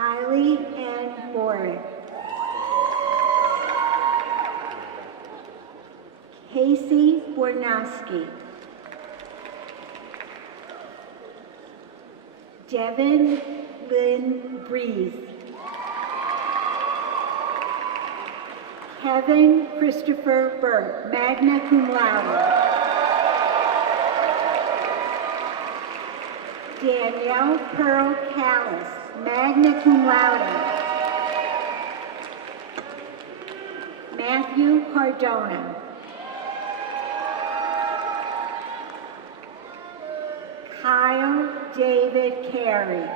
Kylie N. Borick. Casey Bornowski. Devin Lynn Breeze. Kevin Christopher Burke, magna cum laude. Danielle Pearl Callis, magna cum laude. Matthew Cardona. Kyle David Carey.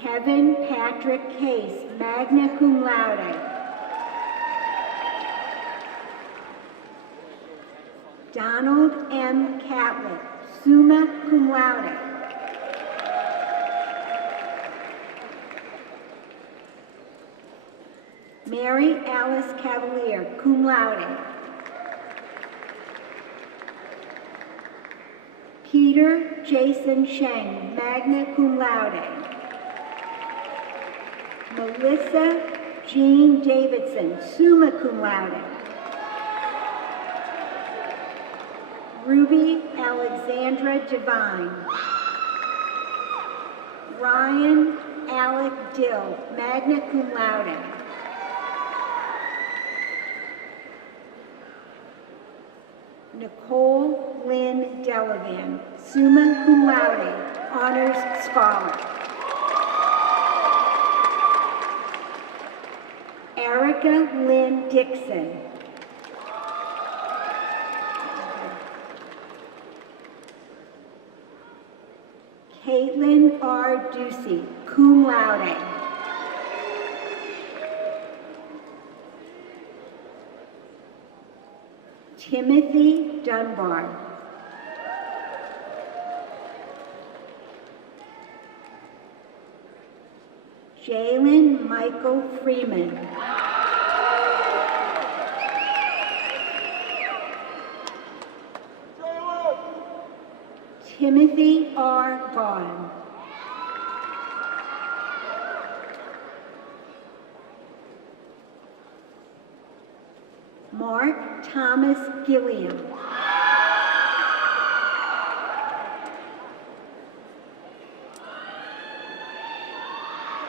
Kevin Patrick Case, magna cum laude. Donald M. Catlett, summa cum laude. Mary Alice Cavalier, cum laude. Peter Jason Sheng, magna cum laude. Melissa Jean Davidson, summa cum laude. Ruby Alexandra Devine. Ryan Alec Dill, magna cum laude. Nicole Lynn Delavan, summa cum laude, honors scholar. Erica Lynn Dixon. Caitlin R. Ducey, cum laude. Timothy Dunbar. Jalen Michael Freeman. Timothy R. Vaughn. Mark Thomas Gilliam.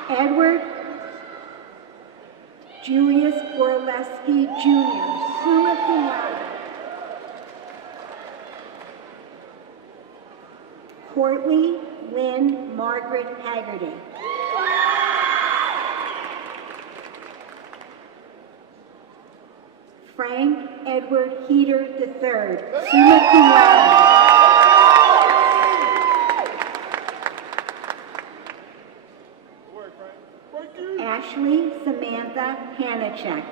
Edward Julius Borleski Jr., summa cum laude. Courtney Lynn Margaret Haggerty. Frank Edward Heater III, summa cum laude. Ashley Samantha Hanachek.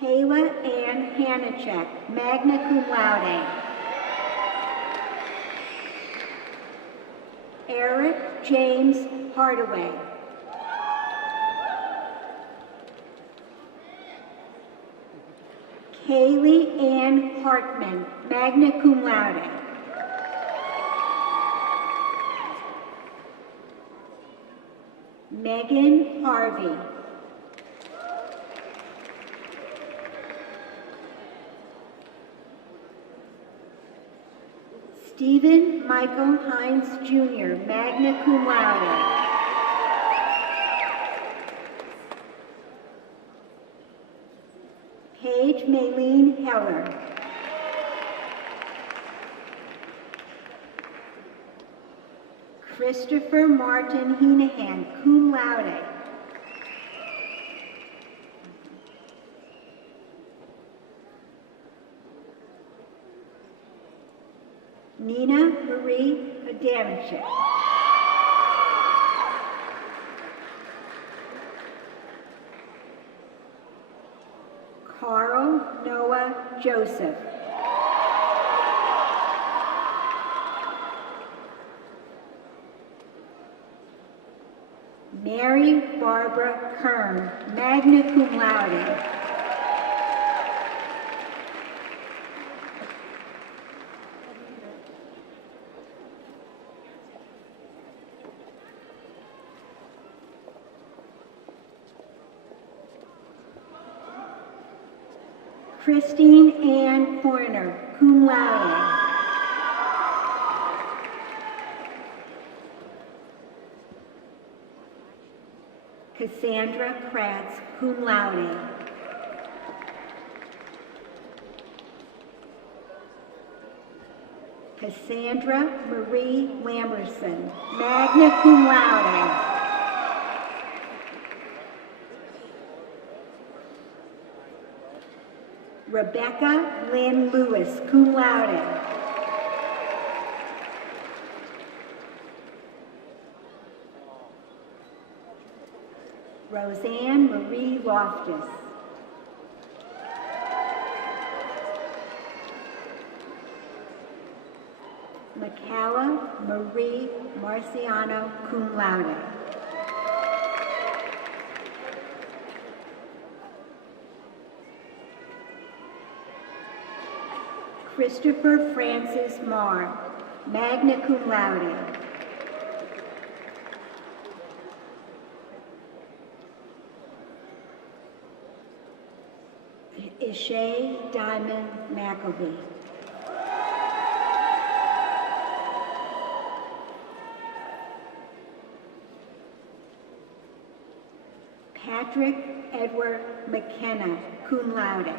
Kayla Ann Hanachek, magna cum laude. Eric James Hardaway. Kaylee Ann Hartman, magna cum laude. Megan Harvey. Stephen Michael Hines Jr., magna cum laude. Paige Maylene Heller. Christopher Martin Heenahan, cum laude. Nina Marie Adamczyk. Carl Noah Joseph. Mary Barbara Kern, magna cum laude. Christine Ann Corner, cum laude. Cassandra Kratz, cum laude. Cassandra Marie Lamberson, magna cum laude. Rebecca Lynn Lewis, cum laude. Roseanne Marie Loftus. Michaela Marie Marciano, cum laude. Christopher Francis Marr, magna cum laude. Ishay Diamond McElvey. Patrick Edward McKenna, cum laude.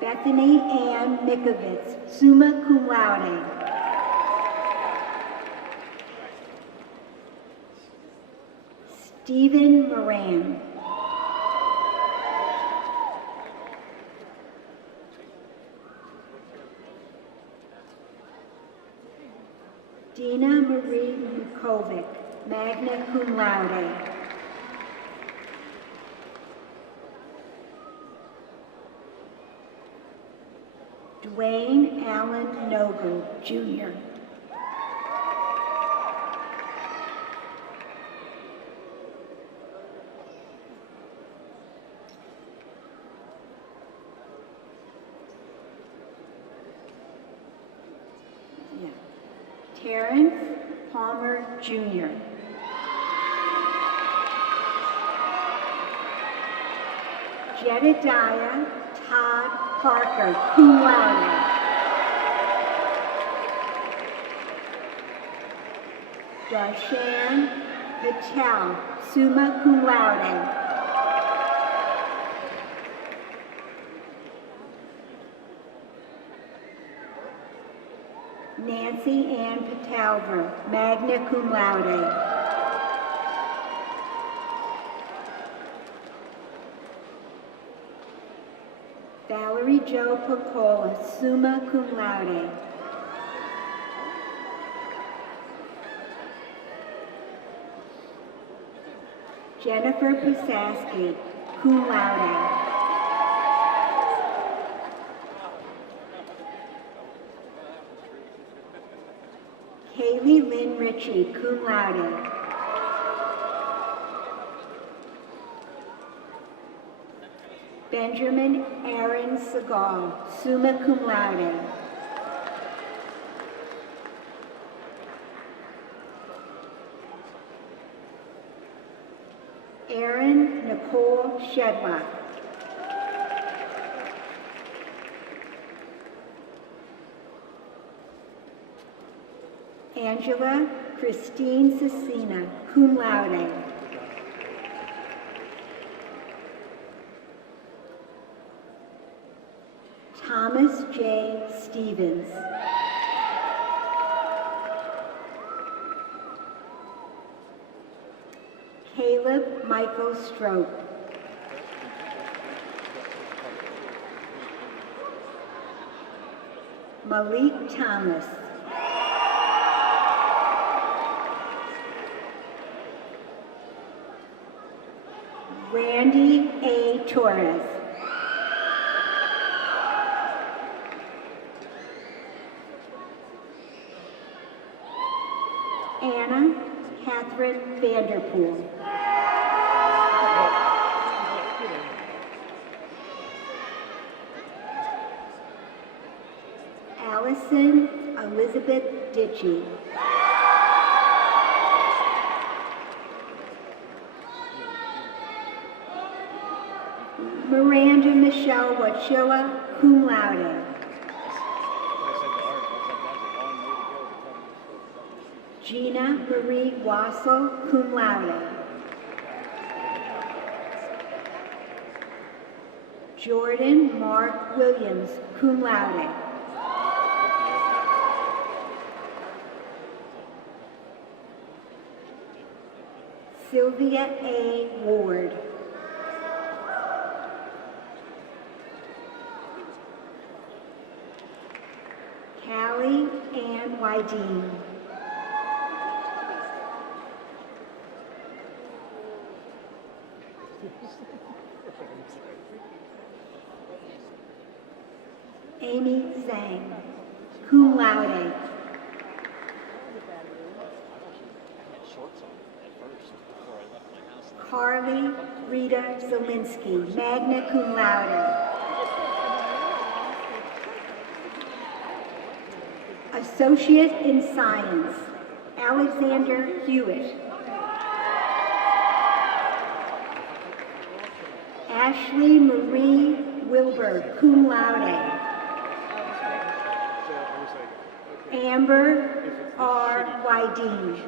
Bethany Ann Mikovits, summa cum laude. Stephen Moran. Dina Marie Mukovic, magna cum laude. Dwayne Allen Noble, Jr. Terrence Palmer, Jr. Jedediah Todd Parker, cum laude. Darshan Patel, summa cum laude. Nancy Ann Patalver, magna cum laude. Valerie Jo Pocola, summa cum laude. Jennifer Pisaski, cum laude. Kaylee Lynn Ritchie, cum laude. Benjamin Aaron Segal, summa cum laude. Erin Nicole Shedlock. Angela Christine Cecina, cum laude. Thomas J. Stevens. Caleb Michael Stroke. Malik Thomas. Randy A. Torres. Anna Catherine Vanderpool. Allison Elizabeth Ditchy. Michelle Wachilla, cum laude. Gina Marie Wassel, cum laude. Jordan Mark Williams, cum laude. Sylvia A. Ward. Callie Ann Wydeen. Amy Zhang, cum laude. Carly Rita Zielinski, magna cum laude. Associate in Science, Alexander Hewitt. Ashley Marie Wilbur, cum laude. Amber R. Wydeen.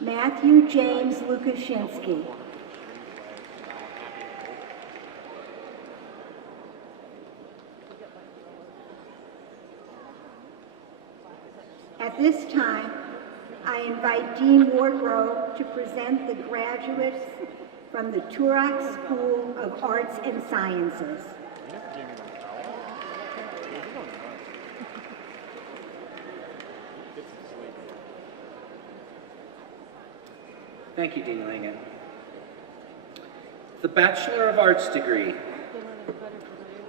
Matthew James Lukashinsky. At this time, I invite Dean Wardrow to present the graduates from the Turok School of Arts and Sciences. Thank you, Dean Langen. The Bachelor of Arts degree,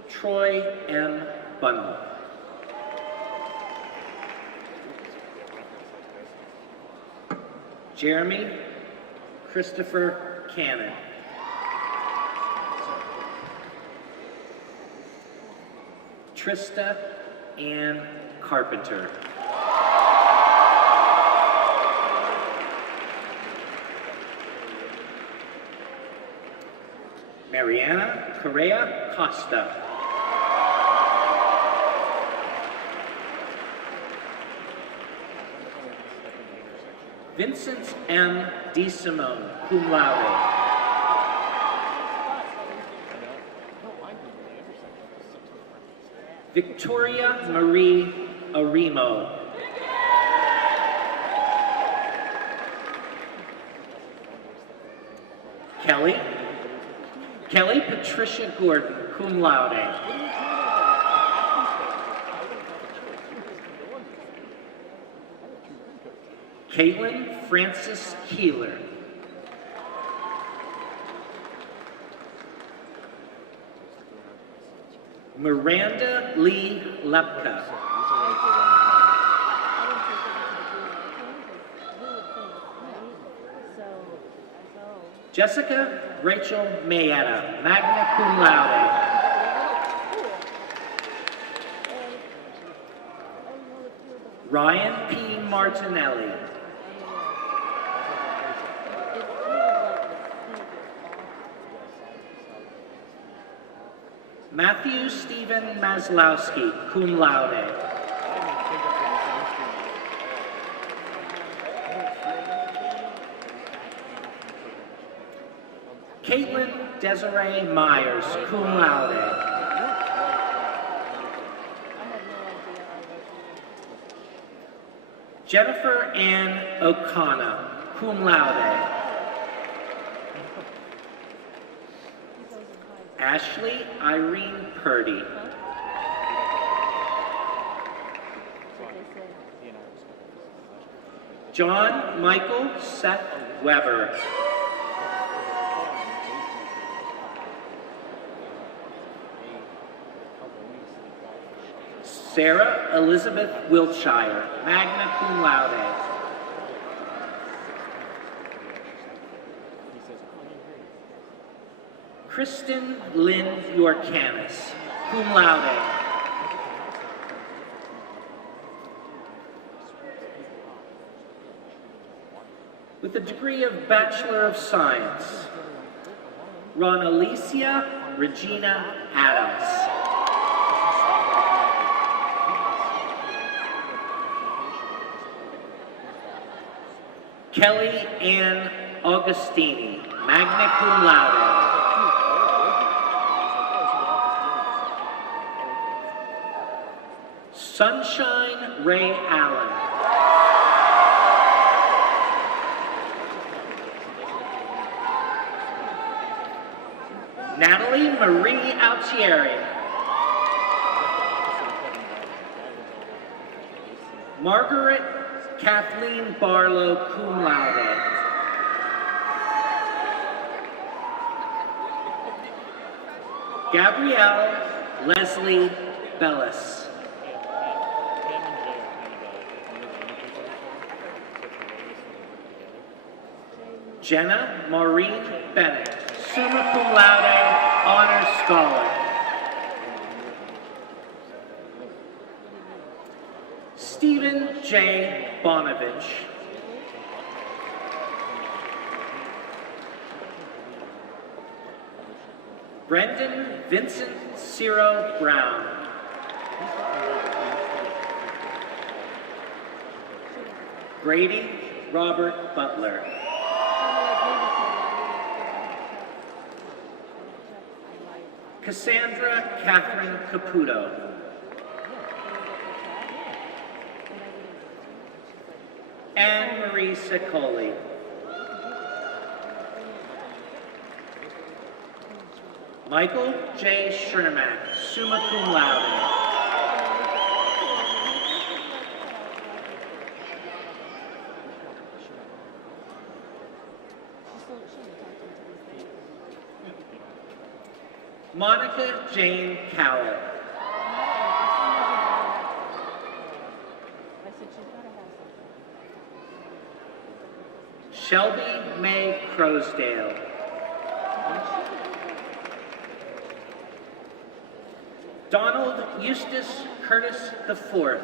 Troy M. Bunnell. Jeremy Christopher Cannon. Trista Ann Carpenter. Mariana Correa Costa. Vincent M. DeSimone, cum laude. Victoria Marie Arimo. Kelly Patricia Gordon, cum laude. Caitlin Frances Keeler. Miranda Lee Lepka. Jessica Rachel Mayetta, magna cum laude. Ryan P. Martinelli. Matthew Stephen Maslowski, cum laude. Caitlin Desiree Myers, cum laude. Jennifer Ann O'Connor, cum laude. Ashley Irene Purdy. John Michael Seth Weber. Sarah Elizabeth Wiltshire, magna cum laude. Kristen Lynn Yorkanis, cum laude. With the degree of Bachelor of Science, Ronalicia Regina Adams. Kelly Ann Augustini, magna cum laude. Sunshine Ray Allen. Natalie Marie Altieri. Margaret Kathleen Barlow, cum laude. Gabrielle Leslie Bellis. Jenna Maureen Bennett, summa cum laude, honors scholar. Stephen J. Bonovich. Brendan Vincent Ciro Brown. Brady Robert Butler. Cassandra Catherine Caputo. Anne Marie Sicoli. Michael J. Shermack, summa cum laude. Monica Jane Cowell. Shelby May Crosdale. Donald Eustace Curtis IV.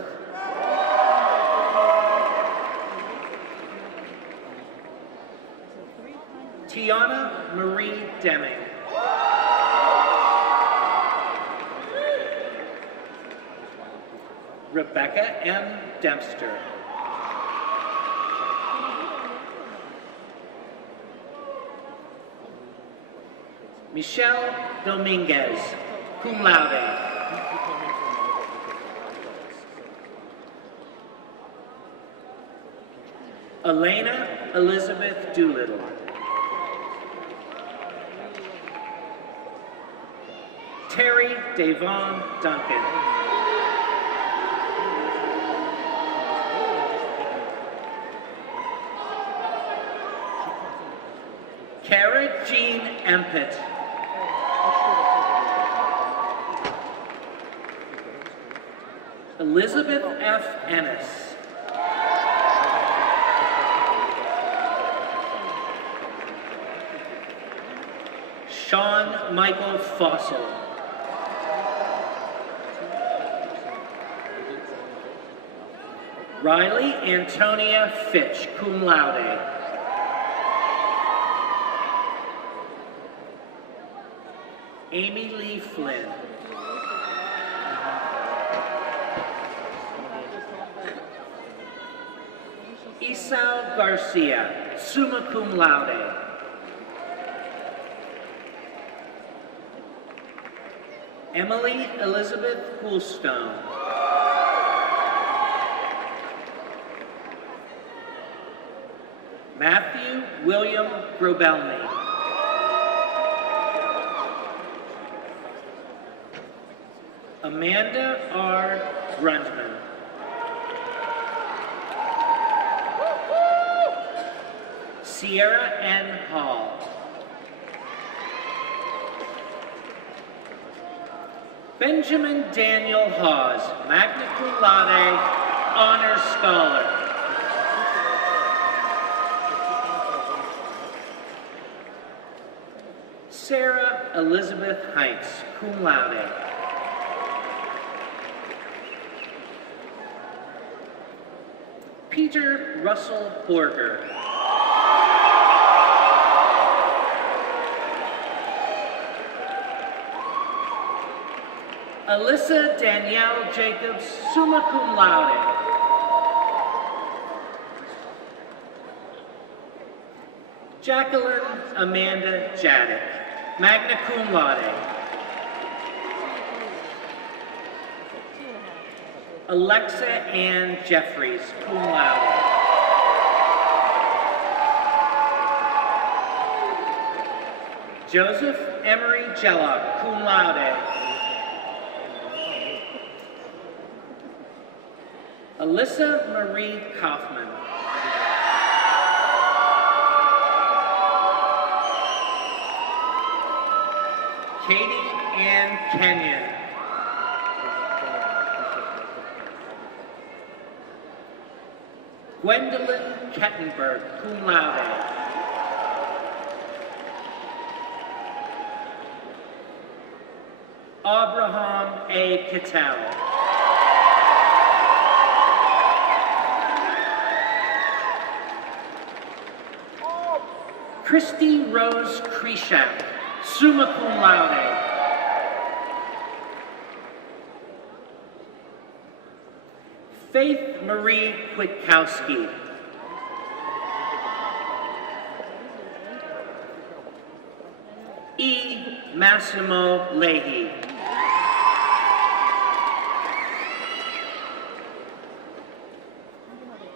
Tiana Marie Deming. Rebecca M. Dempster. Michelle Dominguez, cum laude. Elena Elizabeth Doolittle. Terry Davon Duncan. Kara Jean Empett. Elizabeth F. Ennis. Sean Michael Fossil. Riley Antonia Fitch, cum laude. Amy Lee Flynn. Esau Garcia, summa cum laude. Emily Elizabeth Coolstone. Matthew William Grobelny. Amanda R. Grundman. Sierra N. Hall. Benjamin Daniel Hawes, magna cum laude, honors scholar. Sarah Elizabeth Heinz, cum laude. Peter Russell Borger. Alyssa Danielle Jacobs, summa cum laude. Jacqueline Amanda Jaddick, magna cum laude. Alexa Ann Jeffries, cum laude. Joseph Emery Jellock, cum laude. Alyssa Marie Kaufman. Katie Ann Kenyon. Gwendolyn Kettenberg, cum laude. Abraham A. Kittel. Christy Rose Krishak, summa cum laude. Faith Marie Kwiatkowski. E. Massimo Leahy.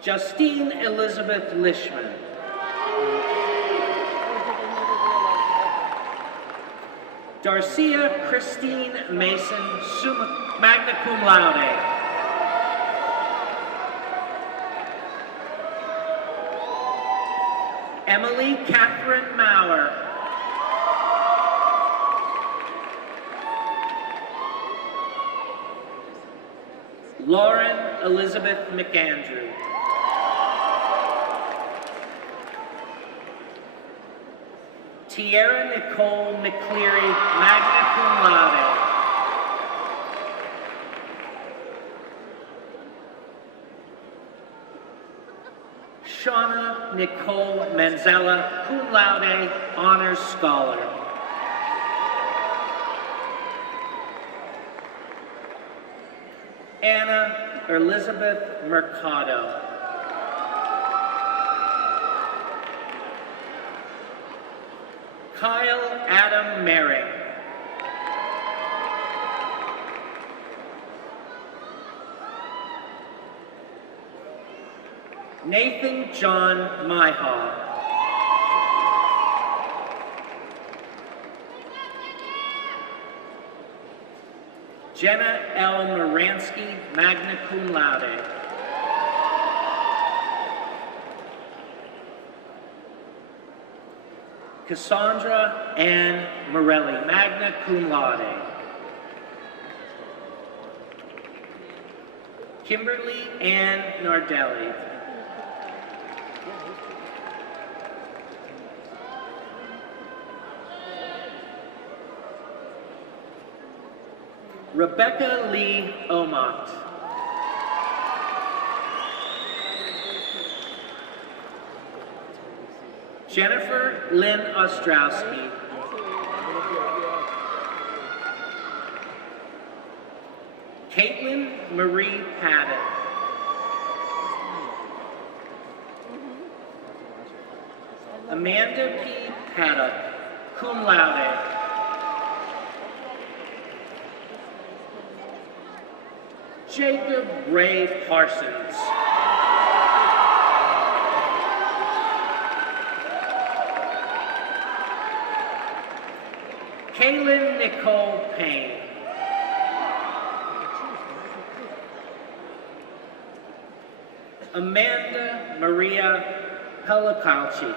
Justine Elizabeth Lishman. Darcia Christine Mason, magna cum laude. Emily Catherine Maurer. Lauren Elizabeth McAndrew. Tierra Nicole McCleary, magna cum laude. Shauna Nicole Manzella, cum laude, honors scholar. Anna Elizabeth Mercado. Kyle Adam Merrick. Nathan John Myhaw. Jenna L. Moransky, magna cum laude. Cassandra Ann Morelli, magna cum laude. Kimberly Ann Nardelli. Rebecca Lee Omot. Jennifer Lynn Ostrowski. Caitlin Marie Paddock. Amanda P. Paddock, cum laude. Jacob Ray Parsons. Kaylin Nicole Payne. Amanda Maria Pellicalci.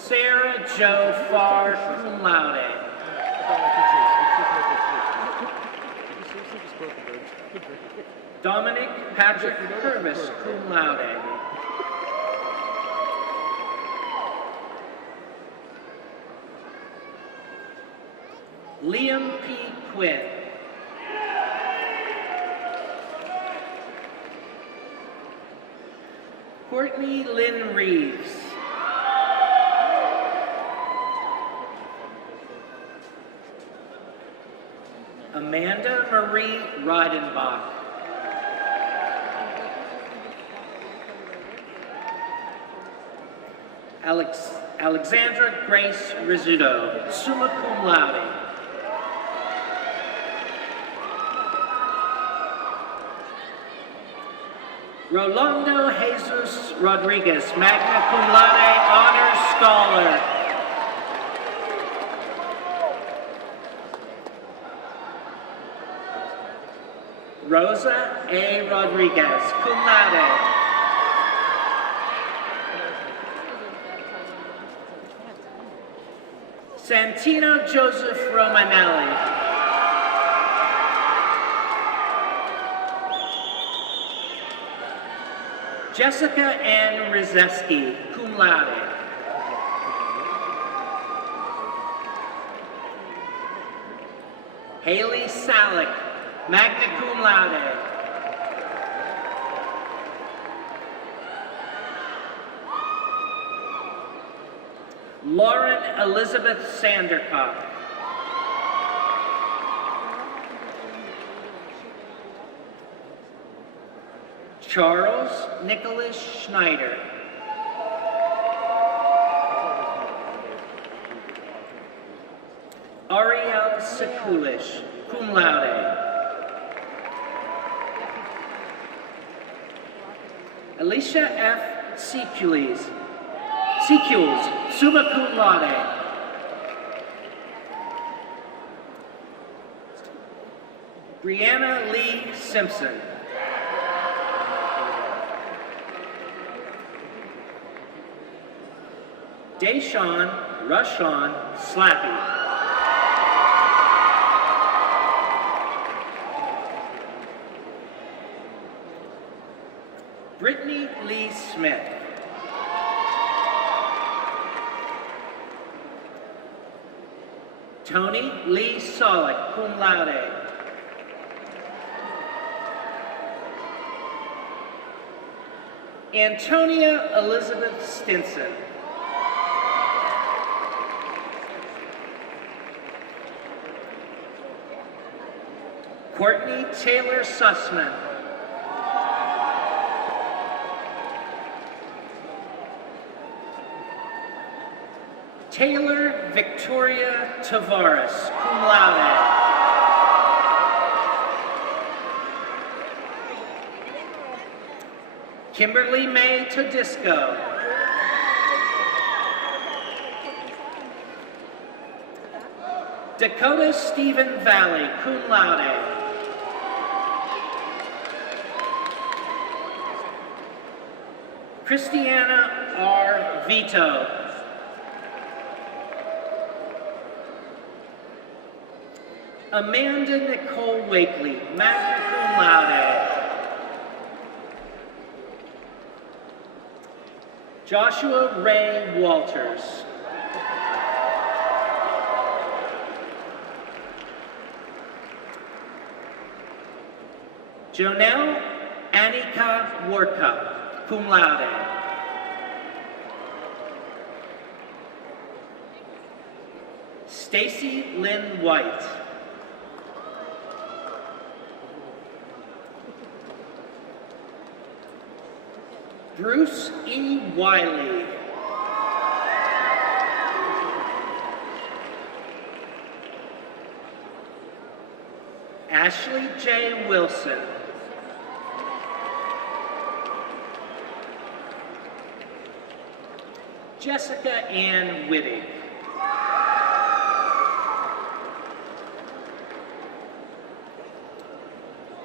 Sarah Jo Farr, cum laude. Dominic Patrick Purvis, cum laude. Liam P. Quinn. Courtney Lynn Reeves. Amanda Marie Reidenbach. Alexandra Grace Rizzuto, summa cum laude. Rolando Jesus Rodriguez, magna cum laude, honors scholar. Rosa A. Rodriguez, cum laude. Santino Joseph Romanelli. Jessica Ann Rizeski, cum laude. Haley Salick, magna cum laude. Lauren Elizabeth Sandercock. Charles Nicholas Schneider. Ariel Sekulish, cum laude. Alicia F. Secules, summa cum laude. Brianna Lee Simpson. Deshawn Rushawn Slappy. Brittany Lee Smith. Tony Lee Solick, cum laude. Antonia Elizabeth Stinson. Courtney Taylor Sussman. Taylor Victoria Tavares, cum laude. Kimberly May Todisco. Dakota Stephen Valley, cum laude. Christiana R. Vito. Amanda Nicole Wakely, magna cum laude. Joshua Ray Walters. Jonelle Annika Warkup, cum laude. Stacy Lynn White. Bruce E. Wiley. Ashley J. Wilson. Jessica Ann Whittig.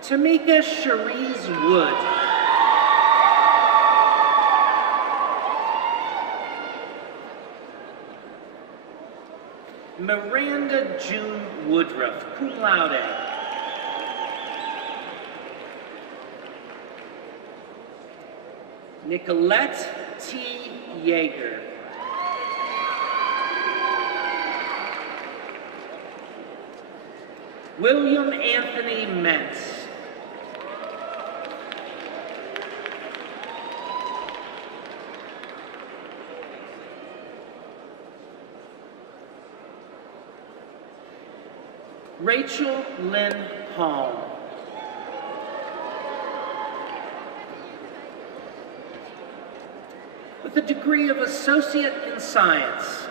Tamika Cherise Wood. Miranda June Woodruff, cum laude. Nicolette T. Yeager. William Anthony Mentz. Rachel Lynn Palm. With a degree of Associate in Science,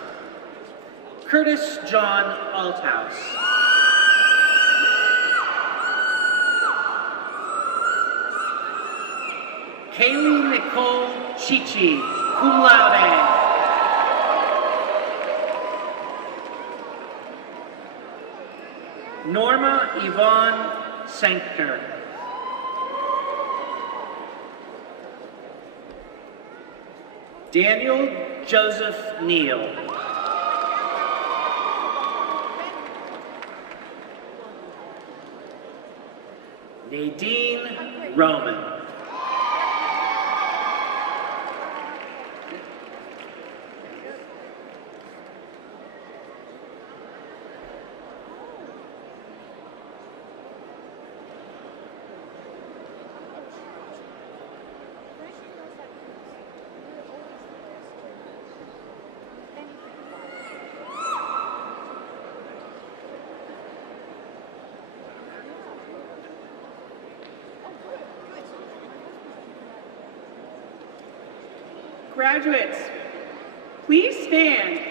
Curtis John Althouse. Kaylee Nicole Chichi, cum laude. Norma Yvonne Sankner. Daniel Joseph Neal. Nadine Roman. Graduates, please stand.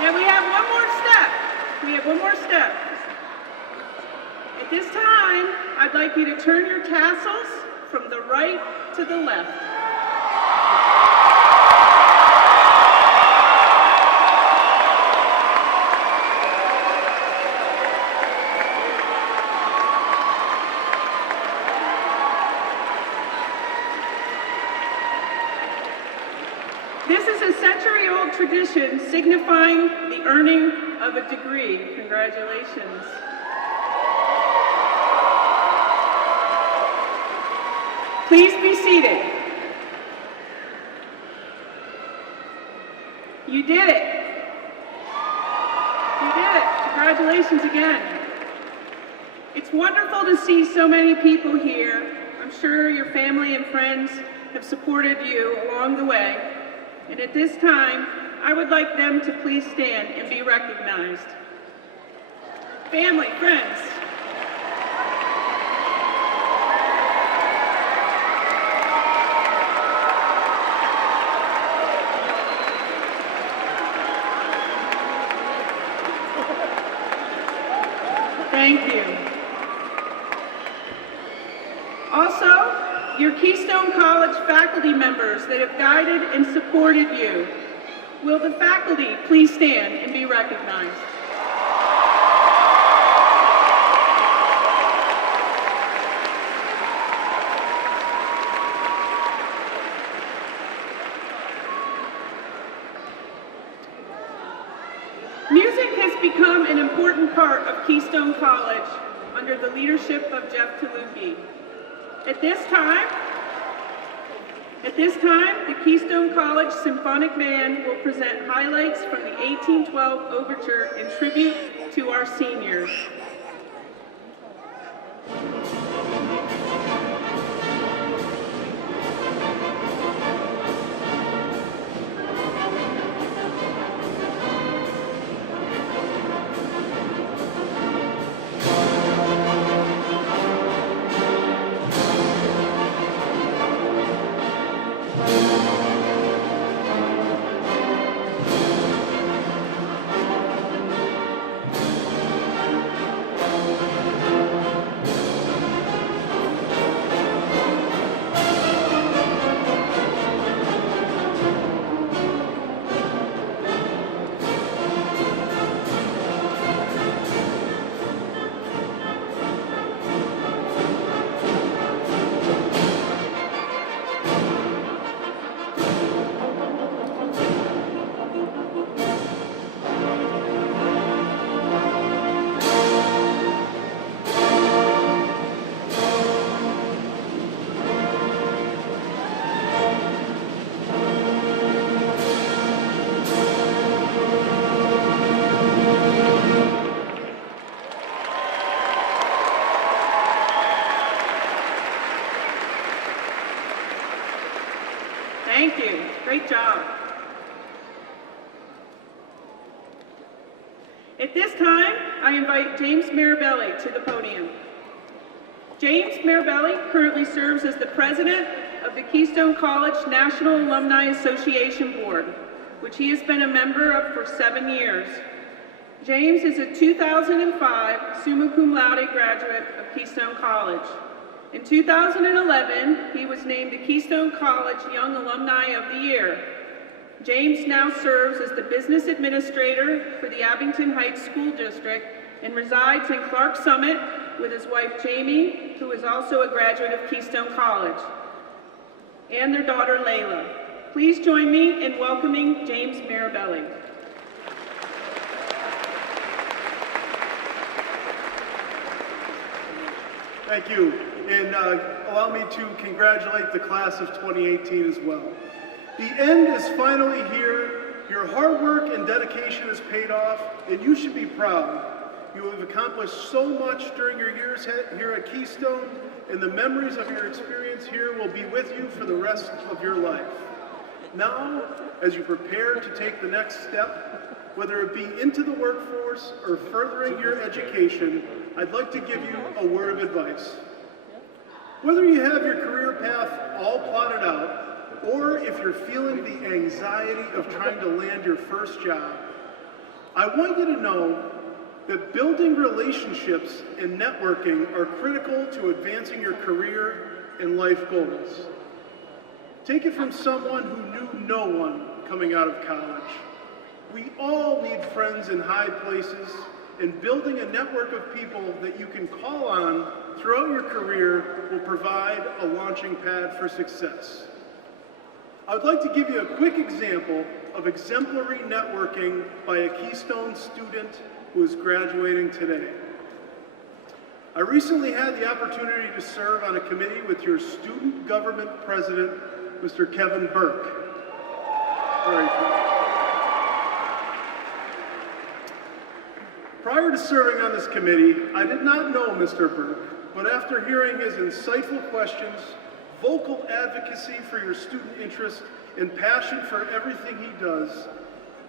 Now we have one more step. We have one more step. At this time, I'd like you to turn your tassels from the right to the left. This is a century-old tradition signifying the earning of a degree. Congratulations. Please be seated. You did it. You did it. Congratulations again. It's wonderful to see so many people here. I'm sure your family and friends have supported you along the way. And at this time, I would like them to please stand and be recognized. Family, friends. Thank you. Also, your Keystone College faculty members that have guided and supported you. Will the faculty please stand and be recognized? Music has become an important part of Keystone College under the leadership of Jeff Taluki. At this time, the Keystone College Symphonic Band will present highlights from the 1812 Overture in tribute to our seniors. Great job. At this time, I invite James Mirabelli to the podium. James Mirabelli currently serves as the president of the Keystone College National Alumni Association Board, which he has been a member of for 7 years. James is a 2005 summa cum laude graduate of Keystone College. In 2011, he was named the Keystone College Young Alumni of the Year. James now serves as the business administrator for the Abington Heights School District and resides in Clark Summit with his wife Jamie, who is also a graduate of Keystone College, and their daughter Layla. Please join me in welcoming James Mirabelli. Thank you, and allow me to congratulate the class of 2018 as well. The end is finally here. Your hard work and dedication has paid off, and you should be proud. You have accomplished so much during your years here at Keystone, and the memories of your experience here will be with you for the rest of your life. Now, as you prepare to take the next step, whether it be into the workforce or furthering your education, I'd like to give you a word of advice. Whether you have your career path all plotted out, or if you're feeling the anxiety of trying to land your first job, I want you to know that building relationships and networking are critical to advancing your career and life goals. Take it from someone who knew no one coming out of college. We all need friends in high places, and building a network of people that you can call on throughout your career will provide a launching pad for success. I would like to give you a quick example of exemplary networking by a Keystone student who is graduating today. I recently had the opportunity to serve on a committee with your student government president, Mr. Kevin Burke. Very cool. Prior to serving on this committee, I did not know Mr. Burke, but after hearing his insightful questions, vocal advocacy for your student interest, and passion for everything he does,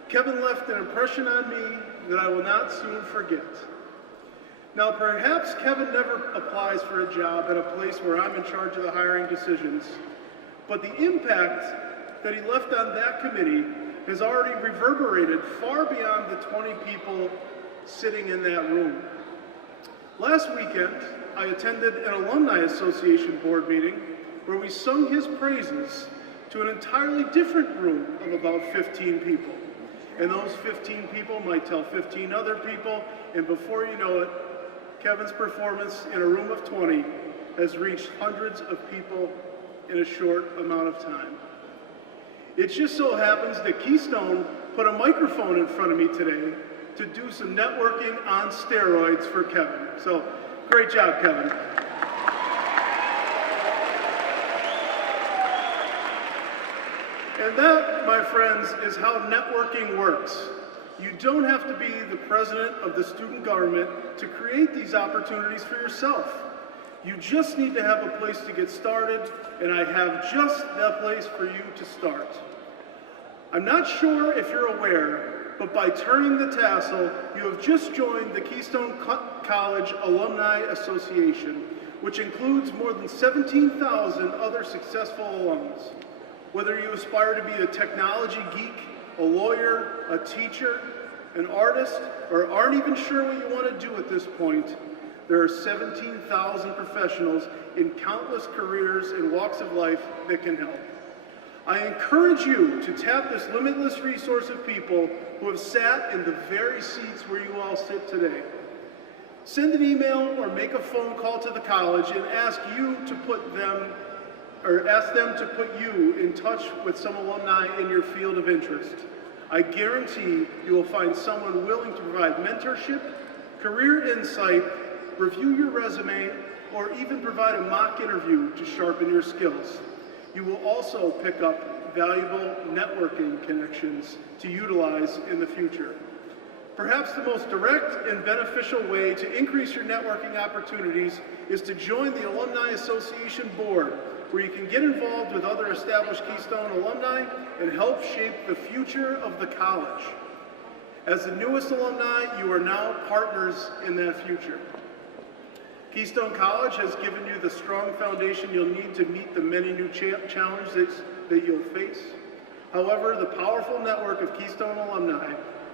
Kevin left an impression on me that I will not soon forget. Now, perhaps Kevin never applies for a job at a place where I'm in charge of the hiring decisions, but the impact that he left on that committee has already reverberated far beyond the 20 people sitting in that room. Last weekend, I attended an Alumni Association board meeting where we sung his praises to an entirely different room of about 15 people. And those 15 people might tell 15 other people, and before you know it, Kevin's performance in a room of 20 has reached hundreds of people in a short amount of time. It just so happens that Keystone put a microphone in front of me today to do some networking on steroids for Kevin. So, great job, Kevin. And that, my friends, is how networking works. You don't have to be the president of the student government to create these opportunities for yourself. You just need to have a place to get started, and I have just that place for you to start. I'm not sure if you're aware, but by turning the tassel, you have just joined the Keystone College Alumni Association, which includes more than 17,000 other successful alums. Whether you aspire to be a technology geek, a lawyer, a teacher, an artist, or aren't even sure what you want to do at this point, there are 17,000 professionals in countless careers and walks of life that can help. I encourage you to tap this limitless resource of people who have sat in the very seats where you all sit today. Send an email or make a phone call to the college and ask them to put you in touch with some alumni in your field of interest. I guarantee you will find someone willing to provide mentorship, career insight, review your resume, or even provide a mock interview to sharpen your skills. You will also pick up valuable networking connections to utilize in the future. Perhaps the most direct and beneficial way to increase your networking opportunities is to join the Alumni Association Board, where you can get involved with other established Keystone alumni and help shape the future of the college. As the newest alumni, you are now partners in that future. Keystone College has given you the strong foundation you'll need to meet the many new challenges that you'll face. However, the powerful network of Keystone alumni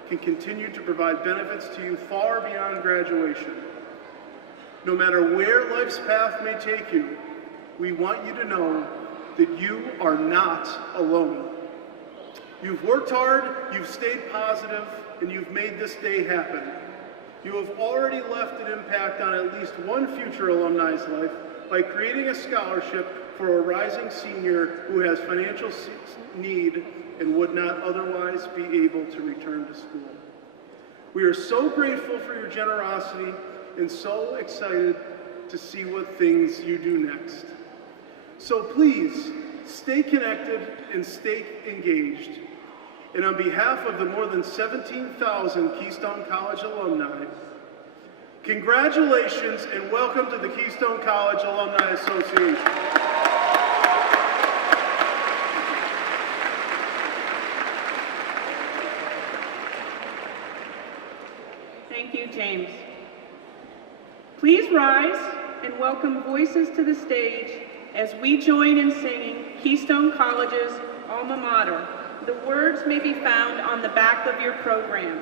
can continue to provide benefits to you far beyond graduation. No matter where life's path may take you, we want you to know that you are not alone. You've worked hard, you've stayed positive, and you've made this day happen. You have already left an impact on at least one future alumni's life by creating a scholarship for a rising senior who has financial need and would not otherwise be able to return to school. We are so grateful for your generosity and so excited to see what things you do next. So please, stay connected and stay engaged. And on behalf of the more than 17,000 Keystone College alumni, congratulations and welcome to the Keystone College Alumni Association. Thank you, James. Please rise and welcome voices to the stage as we join in singing Keystone College's alma mater. The words may be found on the back of your program.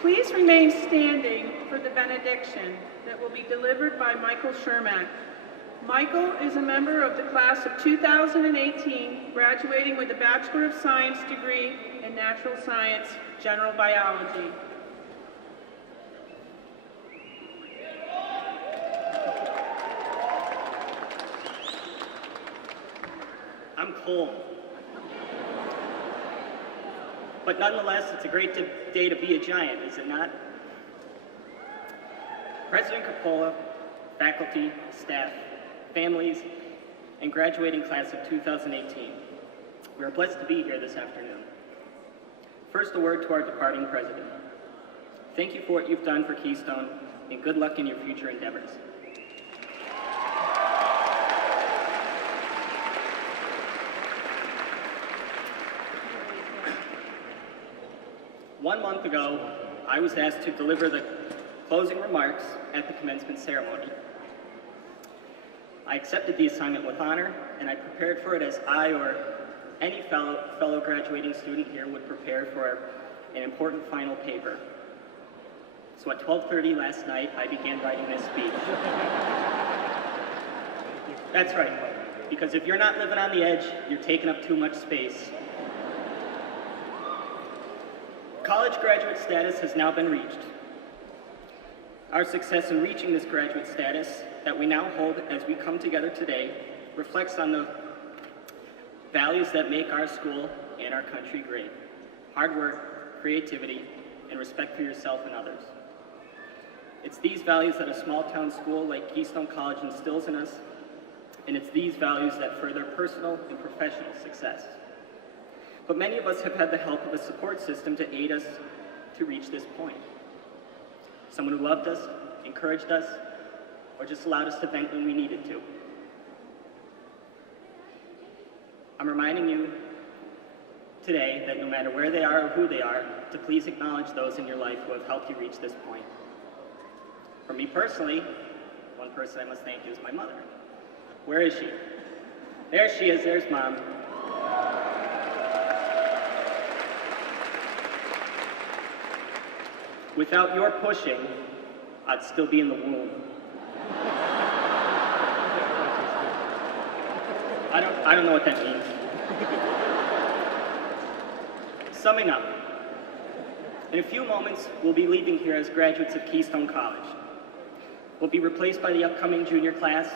Please remain standing for the benediction that will be delivered by Michael Shermack. Michael is a member of the class of 2018, graduating with a Bachelor of Science degree in Natural Science, General Biology. I'm cold. But nonetheless, it's a great day to be a giant, is it not? President Coppola, faculty, staff, families, and graduating class of 2018, we are blessed to be here this afternoon. First, a word to our departing president. Thank you for what you've done for Keystone, and good luck in your future endeavors. One month ago, I was asked to deliver the closing remarks at the commencement ceremony. I accepted the assignment with honor, and I prepared for it as I or any fellow graduating student here would prepare for an important final paper. So at 12:30 last night, I began writing this speech. That's right, because if you're not living on the edge, you're taking up too much space. College graduate status has now been reached. Our success in reaching this graduate status that we now hold as we come together today reflects on the values that make our school and our country great. Hard work, creativity, and respect for yourself and others. It's these values that a small town school like Keystone College instills in us, and it's these values that further personal and professional success. But many of us have had the help of a support system to aid us to reach this point. Someone who loved us, encouraged us, or just allowed us to vent when we needed to. I'm reminding you today that no matter where they are or who they are, to please acknowledge those in your life who have helped you reach this point. For me personally, one person I must thank you is my mother. Where is she? There she is, there's Mom. Without your pushing, I'd still be in the womb. I don't know what that means. Summing up, in a few moments, we'll be leaving here as graduates of Keystone College. We'll be replaced by the upcoming junior class,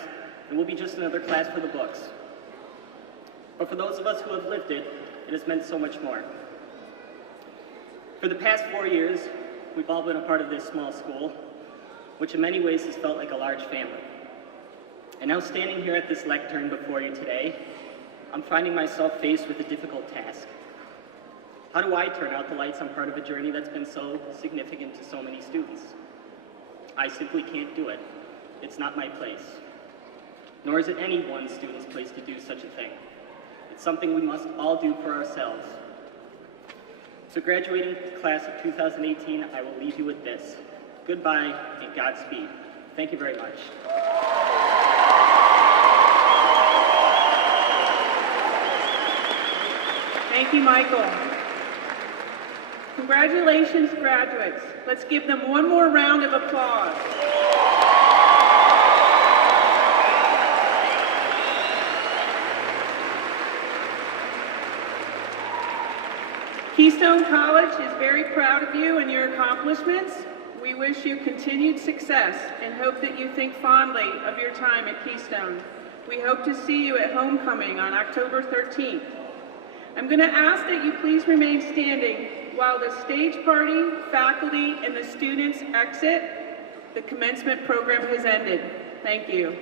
and we'll be just another class for the books. But for those of us who have lived it, it has meant so much more. For the past 4 years, we've all been a part of this small school, which in many ways has felt like a large family. And now standing here at this lectern before you today, I'm finding myself faced with a difficult task. How do I turn out the lights on part of a journey that's been so significant to so many students? I simply can't do it. It's not my place. Nor is it any one student's place to do such a thing. It's something we must all do for ourselves. So graduating class of 2018, I will leave you with this. Goodbye and Godspeed. Thank you very much. Thank you, Michael. Congratulations, graduates. Let's give them one more round of applause. Keystone College is very proud of you and your accomplishments. We wish you continued success and hope that you think fondly of your time at Keystone. We hope to see you at homecoming on October 13th. I'm going to ask that you please remain standing while the stage party, faculty, and the students exit. The commencement program has ended. Thank you.